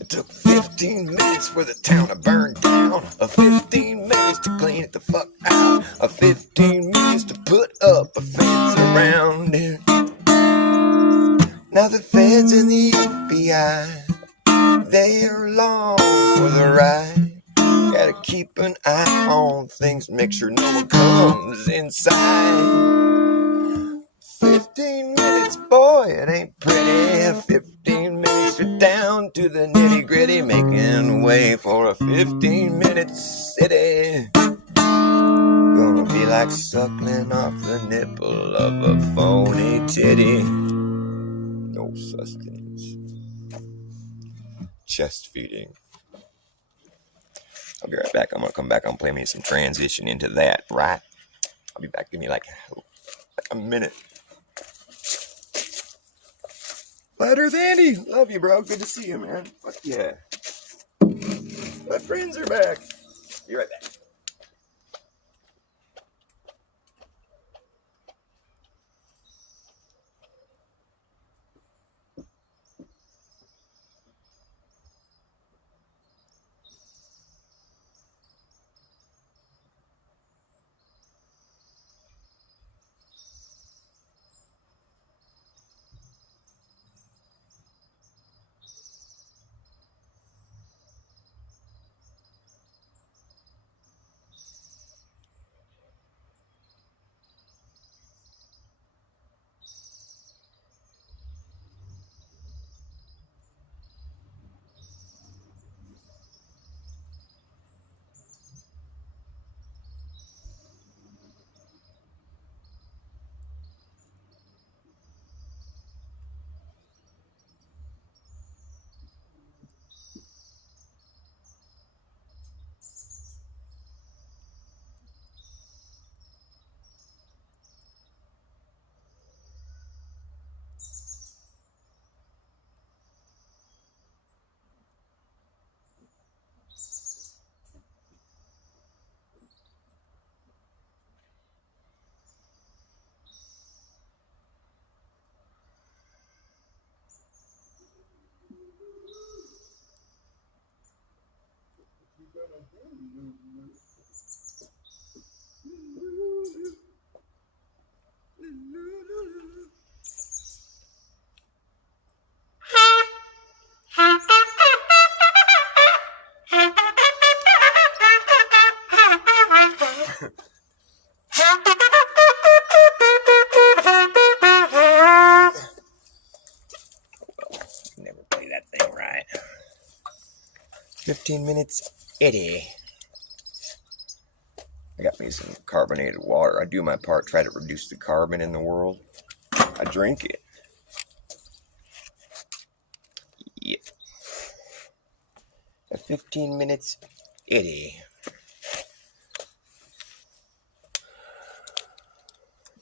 It took 15 minutes for the town to burn down. 15 minutes to clean it the fuck out. 15 minutes to put up a fence around it. Now the feds and the FBI, they are along for the ride. Gotta keep an eye on things, make sure no one comes inside. 15 minutes, boy, it ain't pretty. 15 minutes, you're down to the nitty gritty, making way for a 15-minute city. Gonna be like suckling off the nipple of a phony titty. No sustenance. Chest feeding. I'll be right back. I'm going to come back and play me some transition into that, right? I'll be back. Give me like a minute. Letters, Andy. Love you, bro. Good to see you, man. Fuck yeah. My friends are back. Be right back. 15 minutes, Eddie. I got me some carbonated water. I do my part, try to reduce the carbon in the world. I drink it. Yeah. At 15 minutes, Eddie.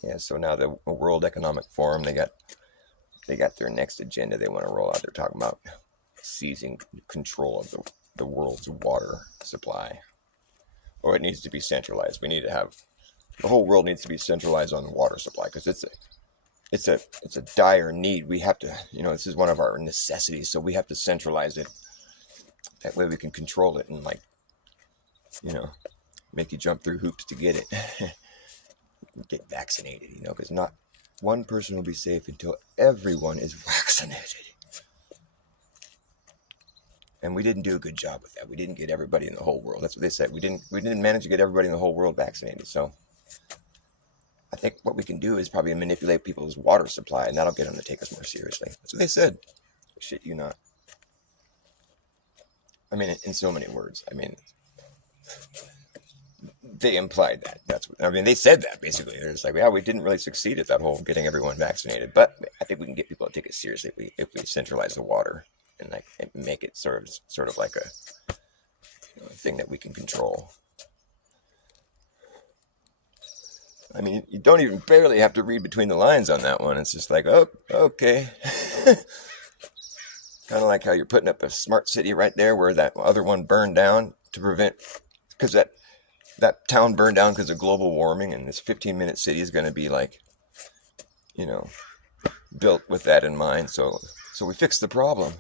Yeah, so now the World Economic Forum, they got their next agenda they want to roll out. They're talking about seizing control of the world's water supply. Or it needs to be centralized. We need to have the whole world needs to be centralized on the water supply because it's a dire need. We have to, this is one of our necessities, so we have to centralize it. That way we can control it and make you jump through hoops to get it. Get vaccinated, because not one person will be safe until everyone is vaccinated. And we didn't do a good job with that. We didn't get everybody in the whole world. That's what they said. We didn't manage to get everybody in the whole world vaccinated. So I think what we can do is probably manipulate people's water supply, and that'll get them to take us more seriously. That's what they said. Shit you not. I mean, in so many words. I mean, they implied that. They said that basically. They're just like, yeah, we didn't really succeed at that whole getting everyone vaccinated, but I think we can get people to take it seriously if we centralize the water and make it sort of like a thing that we can control. I mean, you don't even barely have to read between the lines on that one. It's just like, oh, okay. Kind of like how you're putting up a smart city right there where that other one burned down to prevent, because that town burned down because of global warming, and this 15-minute city is going to be built with that in mind. So we fixed the problem.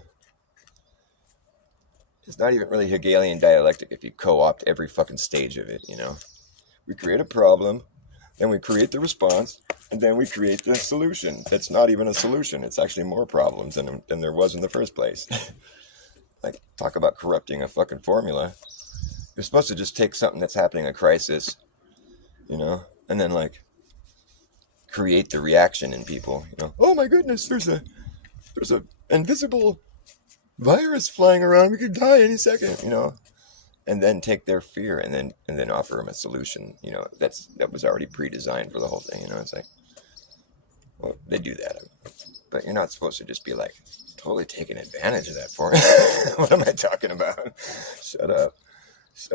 It's not even really Hegelian dialectic if you co-opt every fucking stage of it, We create a problem, then we create the response, and then we create the solution. That's not even a solution. It's actually more problems than there was in the first place. Talk about corrupting a fucking formula. You're supposed to just take something that's happening, a crisis, and then create the reaction in people. Oh my goodness, there's a invisible virus flying around. We could die any second, and then take their fear and then offer them a solution. That was already pre-designed for the whole thing. It's like, well, they do that, but you're not supposed to just be totally taking advantage of that for me. What am I talking about? Shut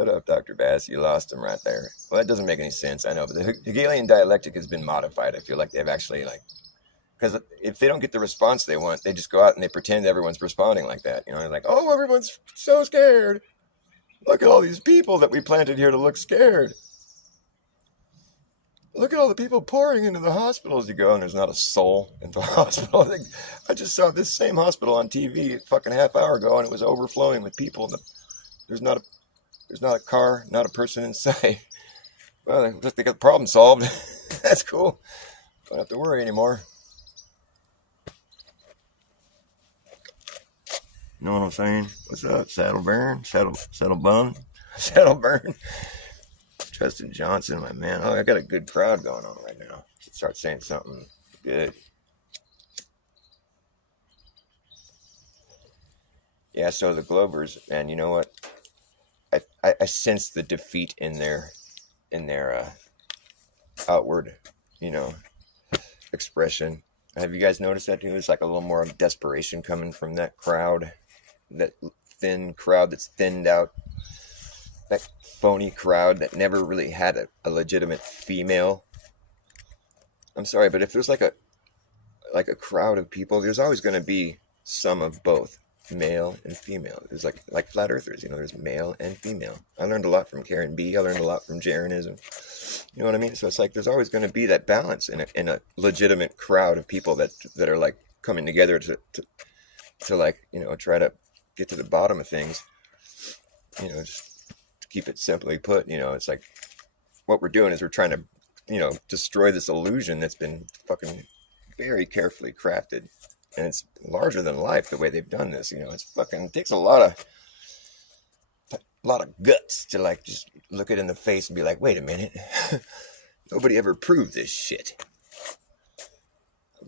up, Dr. Bass. You lost him right there. Well, that doesn't make any sense. I know, but the Hegelian dialectic has been modified. I feel like they've actually because if they don't get the response they want, they just go out and they pretend everyone's responding like that. They're like, oh, everyone's so scared. Look at all these people that we planted here to look scared. Look at all the people pouring into the hospitals. You go and there's not a soul in the hospital. I just saw this same hospital on TV a fucking half hour ago, and it was overflowing with people. There's not a car, not a person inside. Well, they got the problem solved. That's cool. Don't have to worry anymore. You know what I'm saying? What's up, Saddle Burn? Saddle Bun? Saddle Burn? Justin Johnson, my man. Oh, I got a good crowd going on right now. Should start saying something good. Yeah, so the Globers, man, you know what? I sense the defeat in their outward, expression. Have you guys noticed that too? There's a little more of desperation coming from that crowd, that thin crowd that's thinned out, that phony crowd that never really had a legitimate female. I'm sorry, but if there's a crowd of people, there's always going to be some of both, male and female. There's like flat earthers, there's male and female. I learned a lot from Karen B. I learned a lot from Jeranism. You know what I mean? So it's there's always going to be that balance in a legitimate crowd of people that are coming together to try to get to the bottom of things. Just to keep it simply put, it's what we're doing is we're trying to, destroy this illusion that's been fucking very carefully crafted. And it's larger than life the way they've done this. It takes a lot of guts to just look it in the face and be like, wait a minute, nobody ever proved this shit.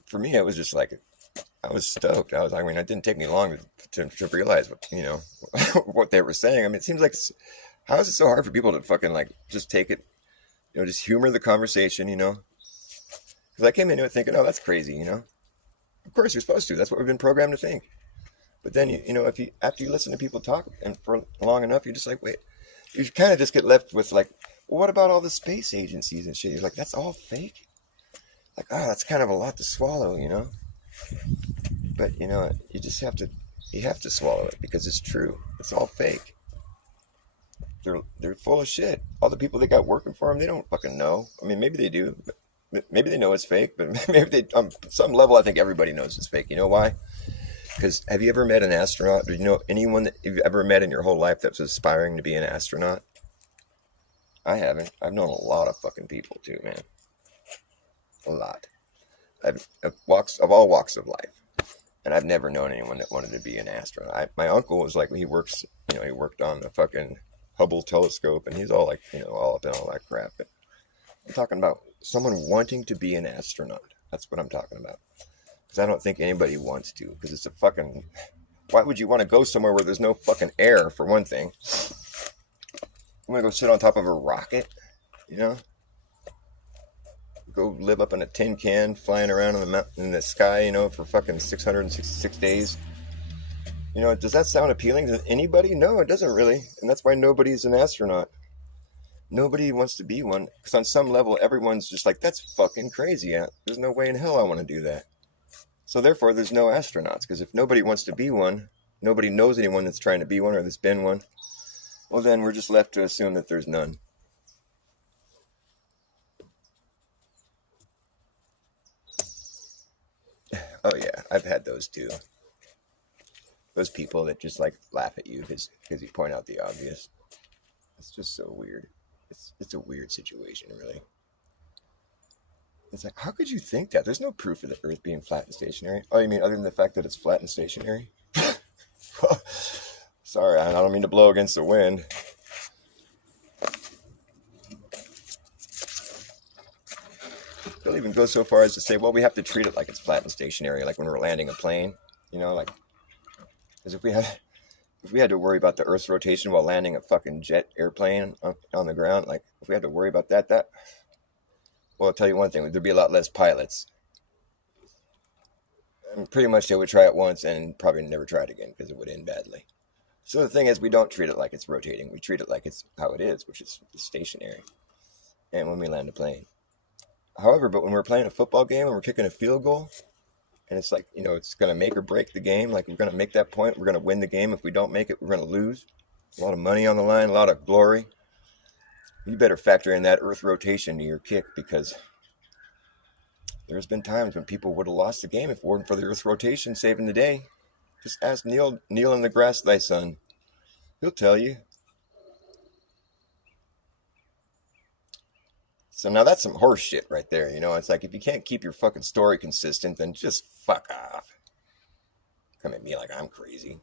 For me, it was just I was stoked. I mean, it didn't take me long to realize what, what they were saying. I mean, it seems like, how is it so hard for people to fucking like just take it, just humor the conversation, Because I came into it thinking, oh, that's crazy, Of course you're supposed to. That's what we've been programmed to think. But then, if you after you listen to people talk and for long enough, you're just like, wait, you kind of just get left with like, well, what about all the space agencies and shit? You're like, that's all fake. Like, that's kind of a lot to swallow, But you just have to swallow it because it's true. It's all fake. They're full of shit. All the people they got working for them, they don't fucking know. I mean, maybe they do. But maybe they know it's fake. But maybe they, on some level, I think everybody knows it's fake. You know why? Because have you ever met an astronaut? Or you know anyone that you've ever met in your whole life that's aspiring to be an astronaut? I haven't. I've known a lot of fucking people too, man. A lot. Of all walks of life. And I've never known anyone that wanted to be an astronaut. My uncle was like, he worked on the fucking Hubble telescope, and he's all like, all up in all that crap. But I'm talking about someone wanting to be an astronaut. That's what I'm talking about. Because I don't think anybody wants to. Because it's a fucking... Why would you want to go somewhere where there's no fucking air, for one thing? You want to go sit on top of a rocket? Go live up in a tin can, flying around in the sky, for fucking 666 days. Does that sound appealing to anybody? No, it doesn't really. And that's why nobody's an astronaut. Nobody wants to be one. Because on some level, everyone's just like, that's fucking crazy. There's no way in hell I want to do that. So therefore, there's no astronauts. Because if nobody wants to be one, nobody knows anyone that's trying to be one or that's been one, well then we're just left to assume that there's none. Oh yeah, I've had those too. Those people that just like laugh at you because you point out the obvious. It's just so weird. It's a weird situation, really. It's like, how could you think that? There's no proof of the Earth being flat and stationary. Oh, you mean other than the fact that it's flat and stationary? Sorry, I don't mean to blow against the wind. They'll even go so far as to say, well, we have to treat it like it's flat and stationary, like when we're landing a plane, like, because if we had to worry about the Earth's rotation while landing a fucking jet airplane on the ground, like if we had to worry about that, well, I'll tell you one thing, there'd be a lot less pilots. And pretty much they would try it once and probably never try it again because it would end badly. So the thing is, we don't treat it like it's rotating. We treat it like it's how it is, which is stationary. And when we land a plane. However, but when we're playing a football game and we're kicking a field goal, and it's like, it's going to make or break the game. Like, we're going to make that point. We're going to win the game. If we don't make it, we're going to lose. A lot of money on the line, a lot of glory. You better factor in that Earth rotation to your kick, because there's been times when people would have lost the game if it weren't for the Earth rotation saving the day. Just ask Neil in the grass, thy son. He'll tell you. So now that's some horse shit right there, It's like, if you can't keep your fucking story consistent, then just fuck off. Come at me like I'm crazy.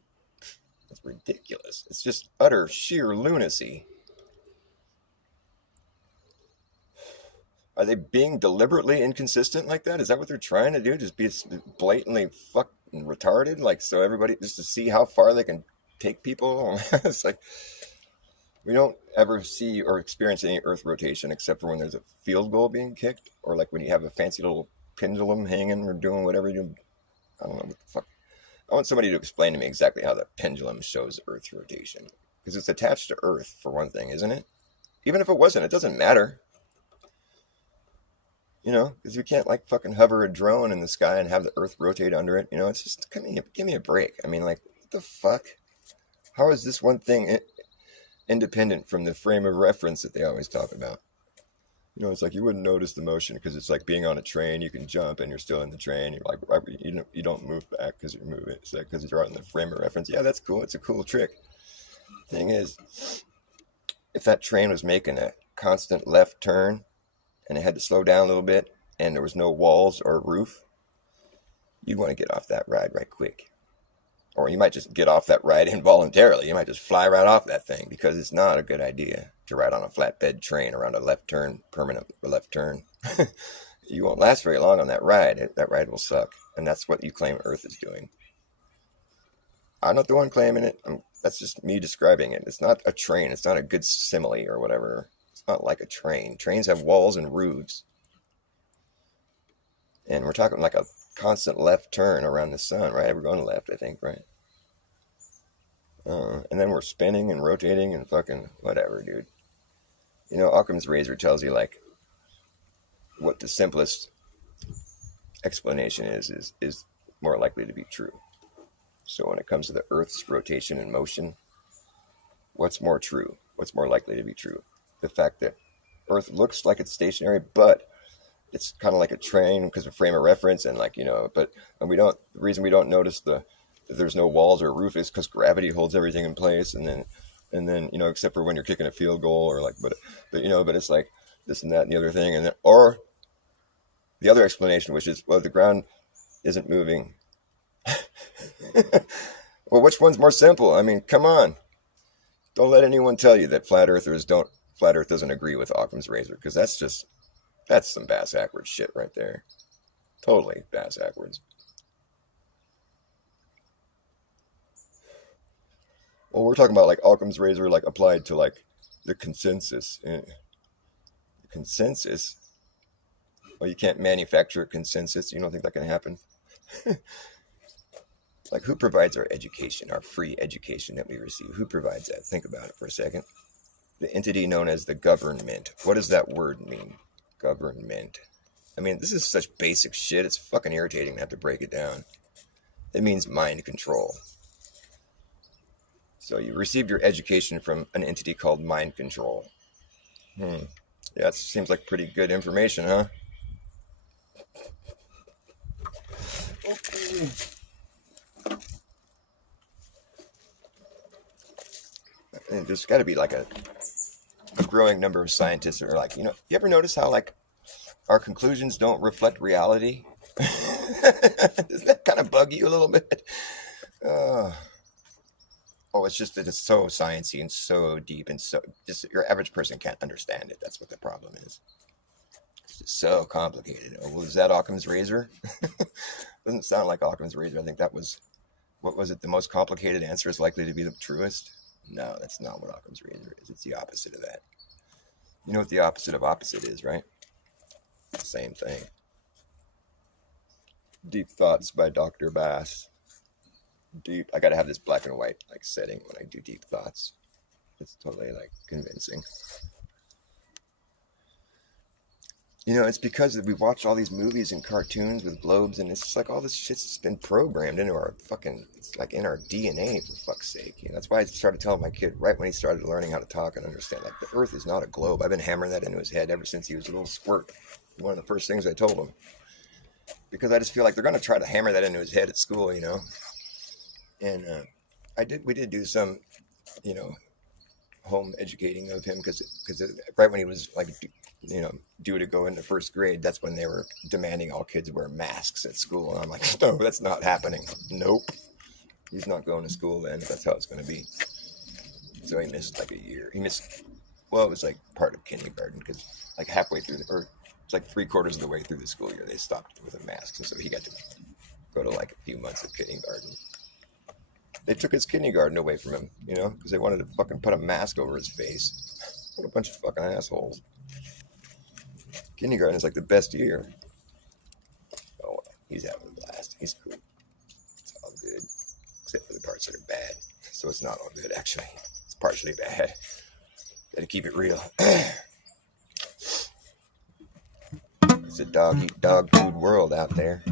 It's ridiculous. It's just utter sheer lunacy. Are they being deliberately inconsistent like that? Is that what they're trying to do? Just be blatantly fucking retarded? Like, so everybody, just to see how far they can take people? It's like, we don't ever see or experience any Earth rotation except for when there's a field goal being kicked, or like when you have a fancy little pendulum hanging or doing whatever you do. I don't know what the fuck. I want somebody to explain to me exactly how the pendulum shows Earth rotation. Because it's attached to Earth, for one thing, isn't it? Even if it wasn't, it doesn't matter. Because we can't like fucking hover a drone in the sky and have the Earth rotate under it. It's just, give me a break. I mean, like, what the fuck? How is this one thing independent from the frame of reference that they always talk about? It's like you wouldn't notice the motion because it's like being on a train. You can jump and you're still in the train. You're like, you don't move back because you're moving. It's like because you're on the frame of reference. Yeah, that's cool. It's a cool trick. Thing is, if that train was making a constant left turn and it had to slow down a little bit and there was no walls or roof, you'd want to get off that ride right quick. Or you might just get off that ride involuntarily. You might just fly right off that thing because it's not a good idea to ride on a flatbed train around a left turn, permanent left turn. You won't last very long on that ride. That ride will suck. And that's what you claim Earth is doing. I'm not the one claiming it. That's just me describing it. It's not a train. It's not a good simile or whatever. It's not like a train. Trains have walls and roofs. And we're talking like a constant left turn around the sun, right? We're going left, I think, right? And then we're spinning and rotating and fucking whatever, dude. You know, Occam's razor tells you, like, what the simplest explanation is more likely to be true. So when it comes to the Earth's rotation and motion, what's more true? What's more likely to be true? The fact that Earth looks like it's stationary, but it's kind of like a train because of frame of reference, and like, you know, the reason we don't notice that there's no walls or roof is because gravity holds everything in place, and then you know, except for when you're kicking a field goal or like, but you know, but it's like this and that and the other thing, and then, or the other explanation, which is, well, the ground isn't moving. Well, which one's more simple? I mean, come on. Don't let anyone tell you that flat Earth doesn't agree with Occam's razor, because that's some bass-backwards shit right there. Totally bass-backwards. Well, we're talking about like Occam's razor, like applied to like the consensus. Consensus? Well, you can't manufacture a consensus. You don't think that can happen? Like, who provides our education, our free education that we receive? Who provides that? Think about it for a second. The entity known as the government. What does that word mean? Government. I mean, this is such basic shit. It's fucking irritating to have to break it down. It means mind control. So you received your education from an entity called mind control. Yeah, it seems like pretty good information, huh? Okay. And there's got to be like a growing number of scientists that are like, you know, you ever notice how like our conclusions don't reflect reality? Does that kind of bug you a little bit? Oh, it's just that it's so sciencey and so deep, and so just your average person can't understand it. That's what the problem is. It's just so complicated. Oh, was that Occam's razor? Doesn't sound like Occam's razor. I think that was, what was it? The most complicated answer is likely to be the truest. No, that's not what Occam's razor is. It's the opposite of that. You know what the opposite of opposite is, right? The same thing. Deep Thoughts by Dr. Bass. Deep. I gotta have this black and white like setting when I do Deep Thoughts. It's totally like convincing. You know, it's because we watch all these movies and cartoons with globes, and it's just like all this shit's been programmed into our fucking, it's like in our DNA, for fuck's sake. You know, that's why I started telling my kid right when he started learning how to talk and understand, like, the Earth is not a globe. I've been hammering that into his head ever since he was a little squirt. One of the first things I told him. Because I just feel like they're going to try to hammer that into his head at school, you know. And we did do some, you know, home educating of him, because right when he was like, you know, due to go into first grade, that's when they were demanding all kids wear masks at school. And I'm like, no, that's not happening. Nope. He's not going to school then. That's how it's going to be. So he missed like a year. Well, it was like part of kindergarten, because like halfway through it's like 3/4 of the way through the school year, they stopped with a mask. And so he got to go to like a few months of kindergarten. They took his kindergarten away from him, you know, because they wanted to fucking put a mask over his face. What a bunch of fucking assholes. Kindergarten is like the best year. Oh, he's having a blast. He's cool. It's all good, except for the parts that are bad. So it's not all good, actually. It's partially bad. Gotta keep it real. It's a dog food world out there.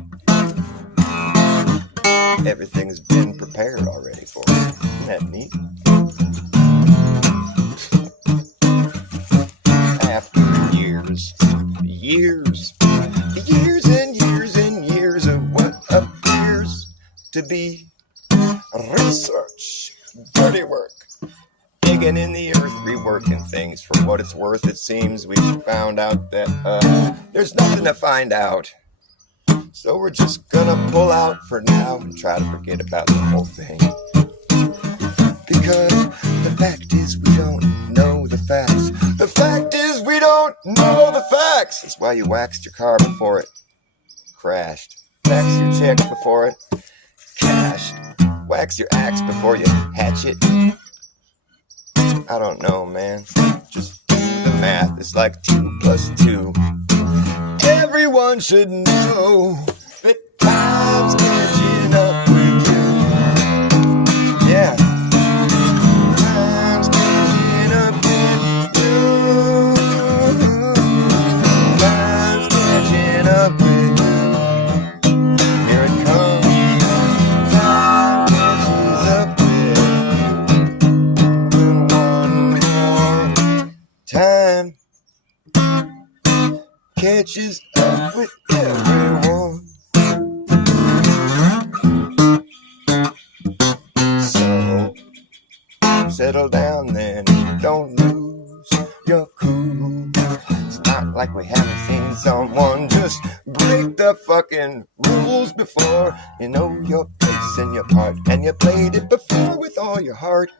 Everything's been prepared already for it. Isn't that neat? After years and years of what appears to be research, dirty work, digging in the earth, reworking things for what it's worth. It seems we've found out that there's nothing to find out. So we're just gonna pull out for now and try to forget about the whole thing. Because the fact is we don't know the facts. The fact is we don't know the facts. That's why you waxed your car before it crashed. Wax your check before it cashed. Wax your axe before you hatch it. I don't know, man. Just do the math. It's like 2 + 2. Everyone should know that time's catching up with you. Yeah. Time's catching up with you. Time's catching up with you. Here it comes. Time catches up with you. One more time catches up with everyone. So settle down then, don't lose your cool. It's not like we haven't seen someone just break the fucking rules before. You know your place and your part, and you played it before with all your heart.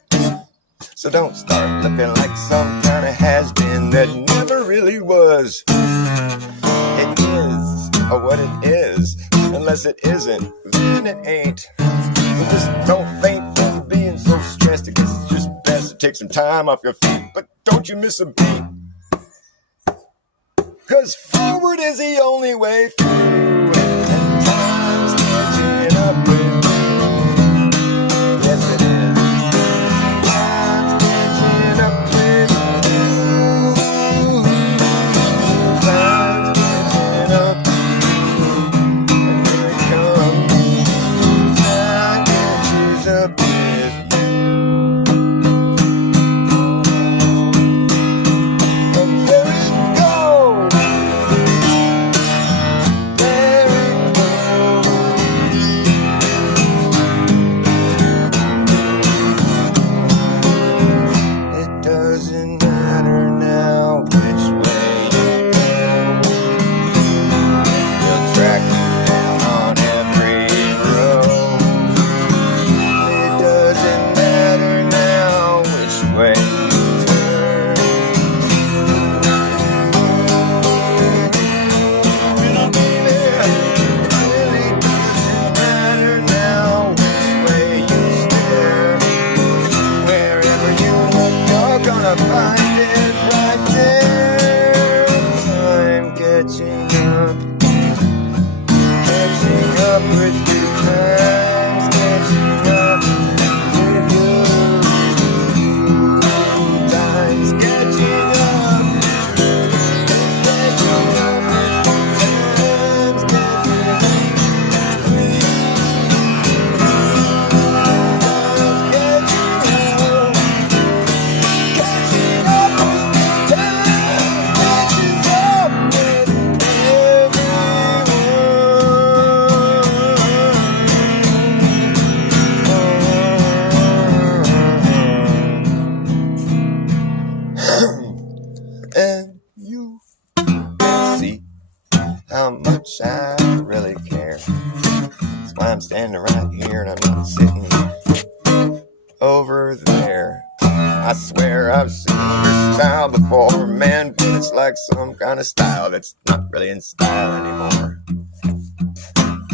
So don't start looking like some kind of has-been that never really was. It is, or what it is. Unless it isn't, then it ain't. So just don't faint from being so stressed. I guess it's just best to take some time off your feet. But don't you miss a beat. 'Cause forward is the only way through. And time's catching up with you. Yes, it is. Time's catching up with you. Time's catching up with you. And here it comes. Time catches up with you. And there it goes. There it goes. It doesn't matter now which way you go. You'll track you down on every road. It doesn't matter now which way you turn. It really doesn't matter now which way you stare. Wherever you look, you're gonna find it right there. Time catching up with you. Time's catching up with you. Time's catching up. Time's catching up with you. Time's catching up with you. Time's catching up. Catching up with you. Time catches up with everyone. And you see how much I really care. That's why I'm standing right here and I'm not sitting over there. I swear I've seen your style before, man, but it's like some kind of style that's not really in style anymore.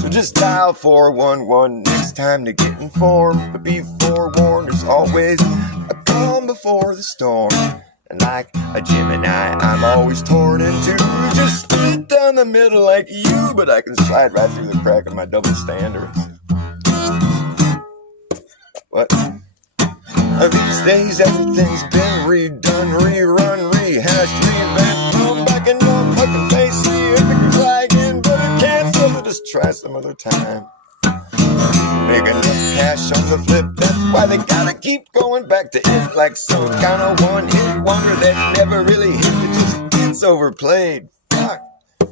So just dial 411 next time to get informed. But be forewarned, there's always a calm before the storm. And like a Gemini, I'm always torn in two. Just split down the middle like you, but I can slide right through the crack of my double standards. What? These days everything's been redone, rerun, rehashed, revamped, thrown back in your fucking face. See if it can fly again, but it can't, so we'll just try some other time. Make enough cash on the flip, that's why they gotta keep going back to it like some kind of one-hit wonder that never really hit, it just gets overplayed. Fuck. I'm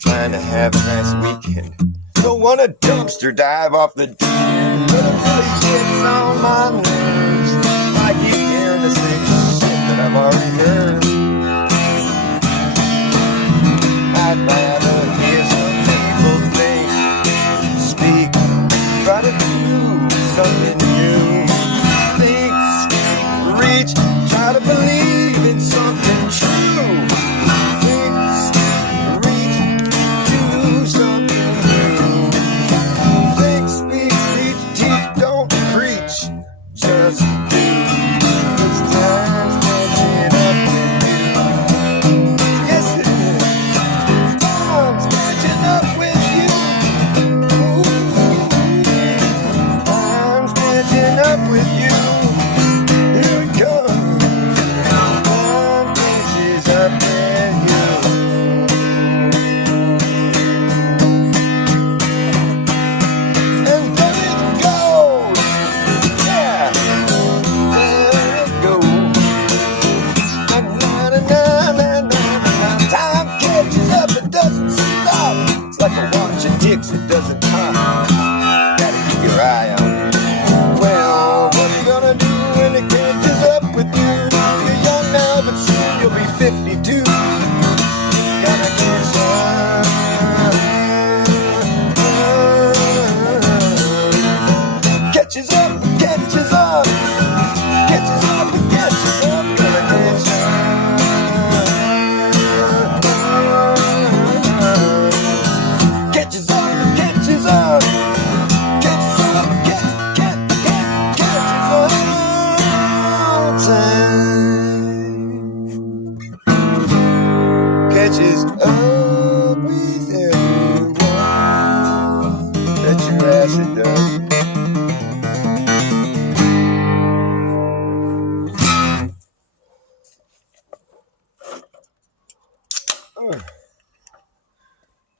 trying to have a nice weekend. Don't want a dumpster dive off the deep end, but it really gets on my nerves. I keep hearing the same shit that I've already heard. I'd rather hear some people think, speak, try to do something new. Think, reach, try to believe in something true. catching up with you. Here it comes. Time catches up with you. And there it goes. Yeah. There it goes. Time catches up, it doesn't stop. It's like a watch, it ticks, it doesn't stop. Gotta keep your eye on it. Well, what are you gonna do when it catches up with you? You're young now, but soon you'll be 52. Gotta catch up. Catches up, catches up. Catches up, catches up. Gonna catch up. Catches up, catches up. Catches up, catches up. Time catches up with everyone. Bet your ass it does.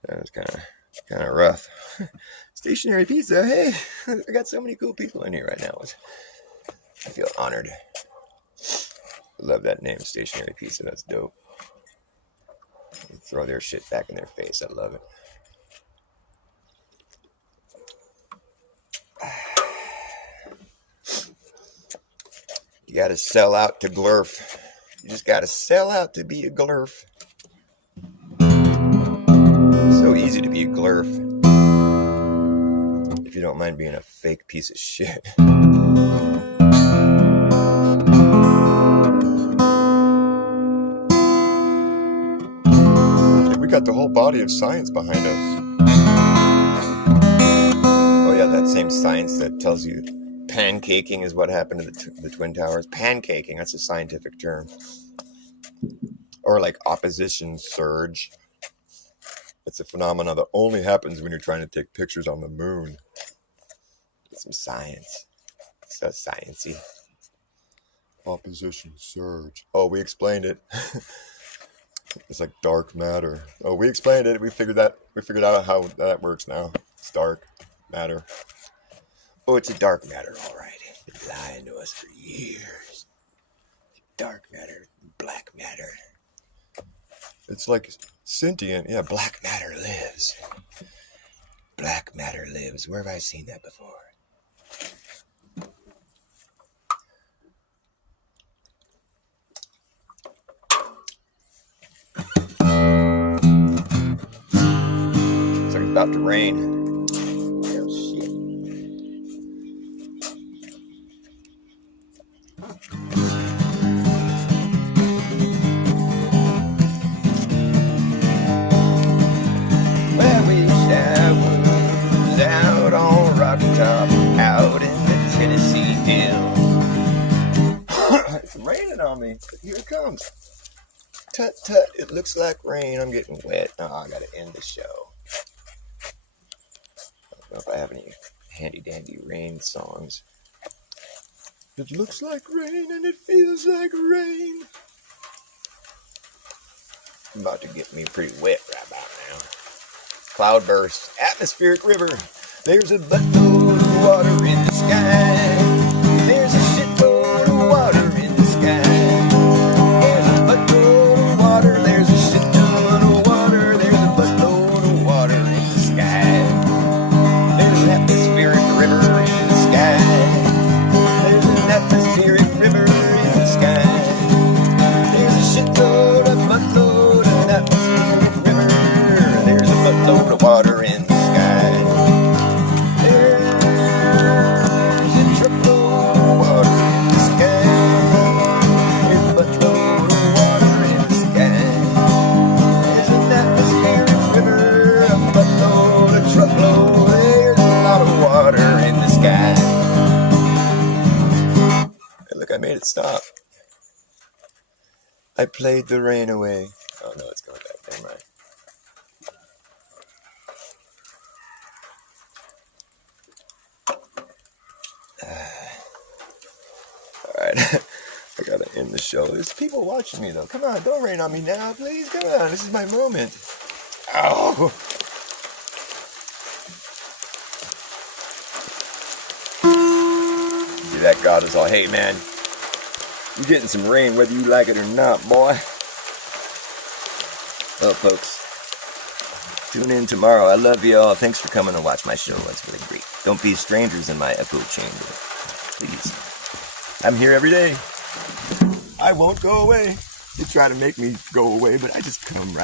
That was kind of rough. Stationary Pizza, hey, I got so many cool people in here right now. I feel honored. I love that name, Stationary Pizza. That's dope. Throw their shit back in their face. I love it. You gotta sell out to glurf. You just gotta sell out to be a glurf. So easy to be a glurf. If you don't mind being a fake piece of shit. We got the whole body of science behind us. Oh yeah, that same science that tells you pancaking is what happened to the Twin Towers. Pancaking, that's a scientific term. Or like opposition surge. It's a phenomenon that only happens when you're trying to take pictures on the moon. It's some science. It's so sciencey. Opposition surge. Oh, we explained it. It's like dark matter. Oh, we explained it. We figured out how that works now. It's dark matter. Oh, it's a dark matter, all right. It's been lying to us for years. Dark matter, black matter. It's like sentient. Yeah, black matter lives. Black matter lives. Where have I seen that before? It's like it's about to rain. Oh, shit. Well, we showers out on Rock Top, out in the Tennessee hills. It's raining on me. Here it comes. Tut tut, it looks like rain. I'm getting wet. Oh, I gotta end the show. I don't know if I have any handy dandy rain songs. It looks like rain and it feels like rain. It's about to get me pretty wet right about now. Cloudburst, atmospheric river. There's a buttload of water in the sky. There's a shitload of water in the sky. There's a buttload of water. There's a shitload of water. There's a buttload of water in the sky. There's an atmospheric river in the sky. There's an atmospheric river in the sky. There's a shitload of buttload of an atmospheric river. There's a buttload of water in the sky. There's a truckload of water in the sky. There's a buttload of water in the sky. There's an atmospheric river, a buttload, a truckload. There's a lot of water in the sky. Hey, look, I made it stop. I played the rain away. Oh no, it's going back. Damn right. in the show. There's people watching me, though. Come on, don't rain on me now, please. Come on, this is my moment. Ow! See, that God is all, hey, man, you're getting some rain whether you like it or not, boy. Well, folks, tune in tomorrow. I love you all. Thanks for coming to watch my show. It's really great. Don't be strangers in my echo chamber. Please. I'm here every day. I won't go away. They try to make me go away, but I just come right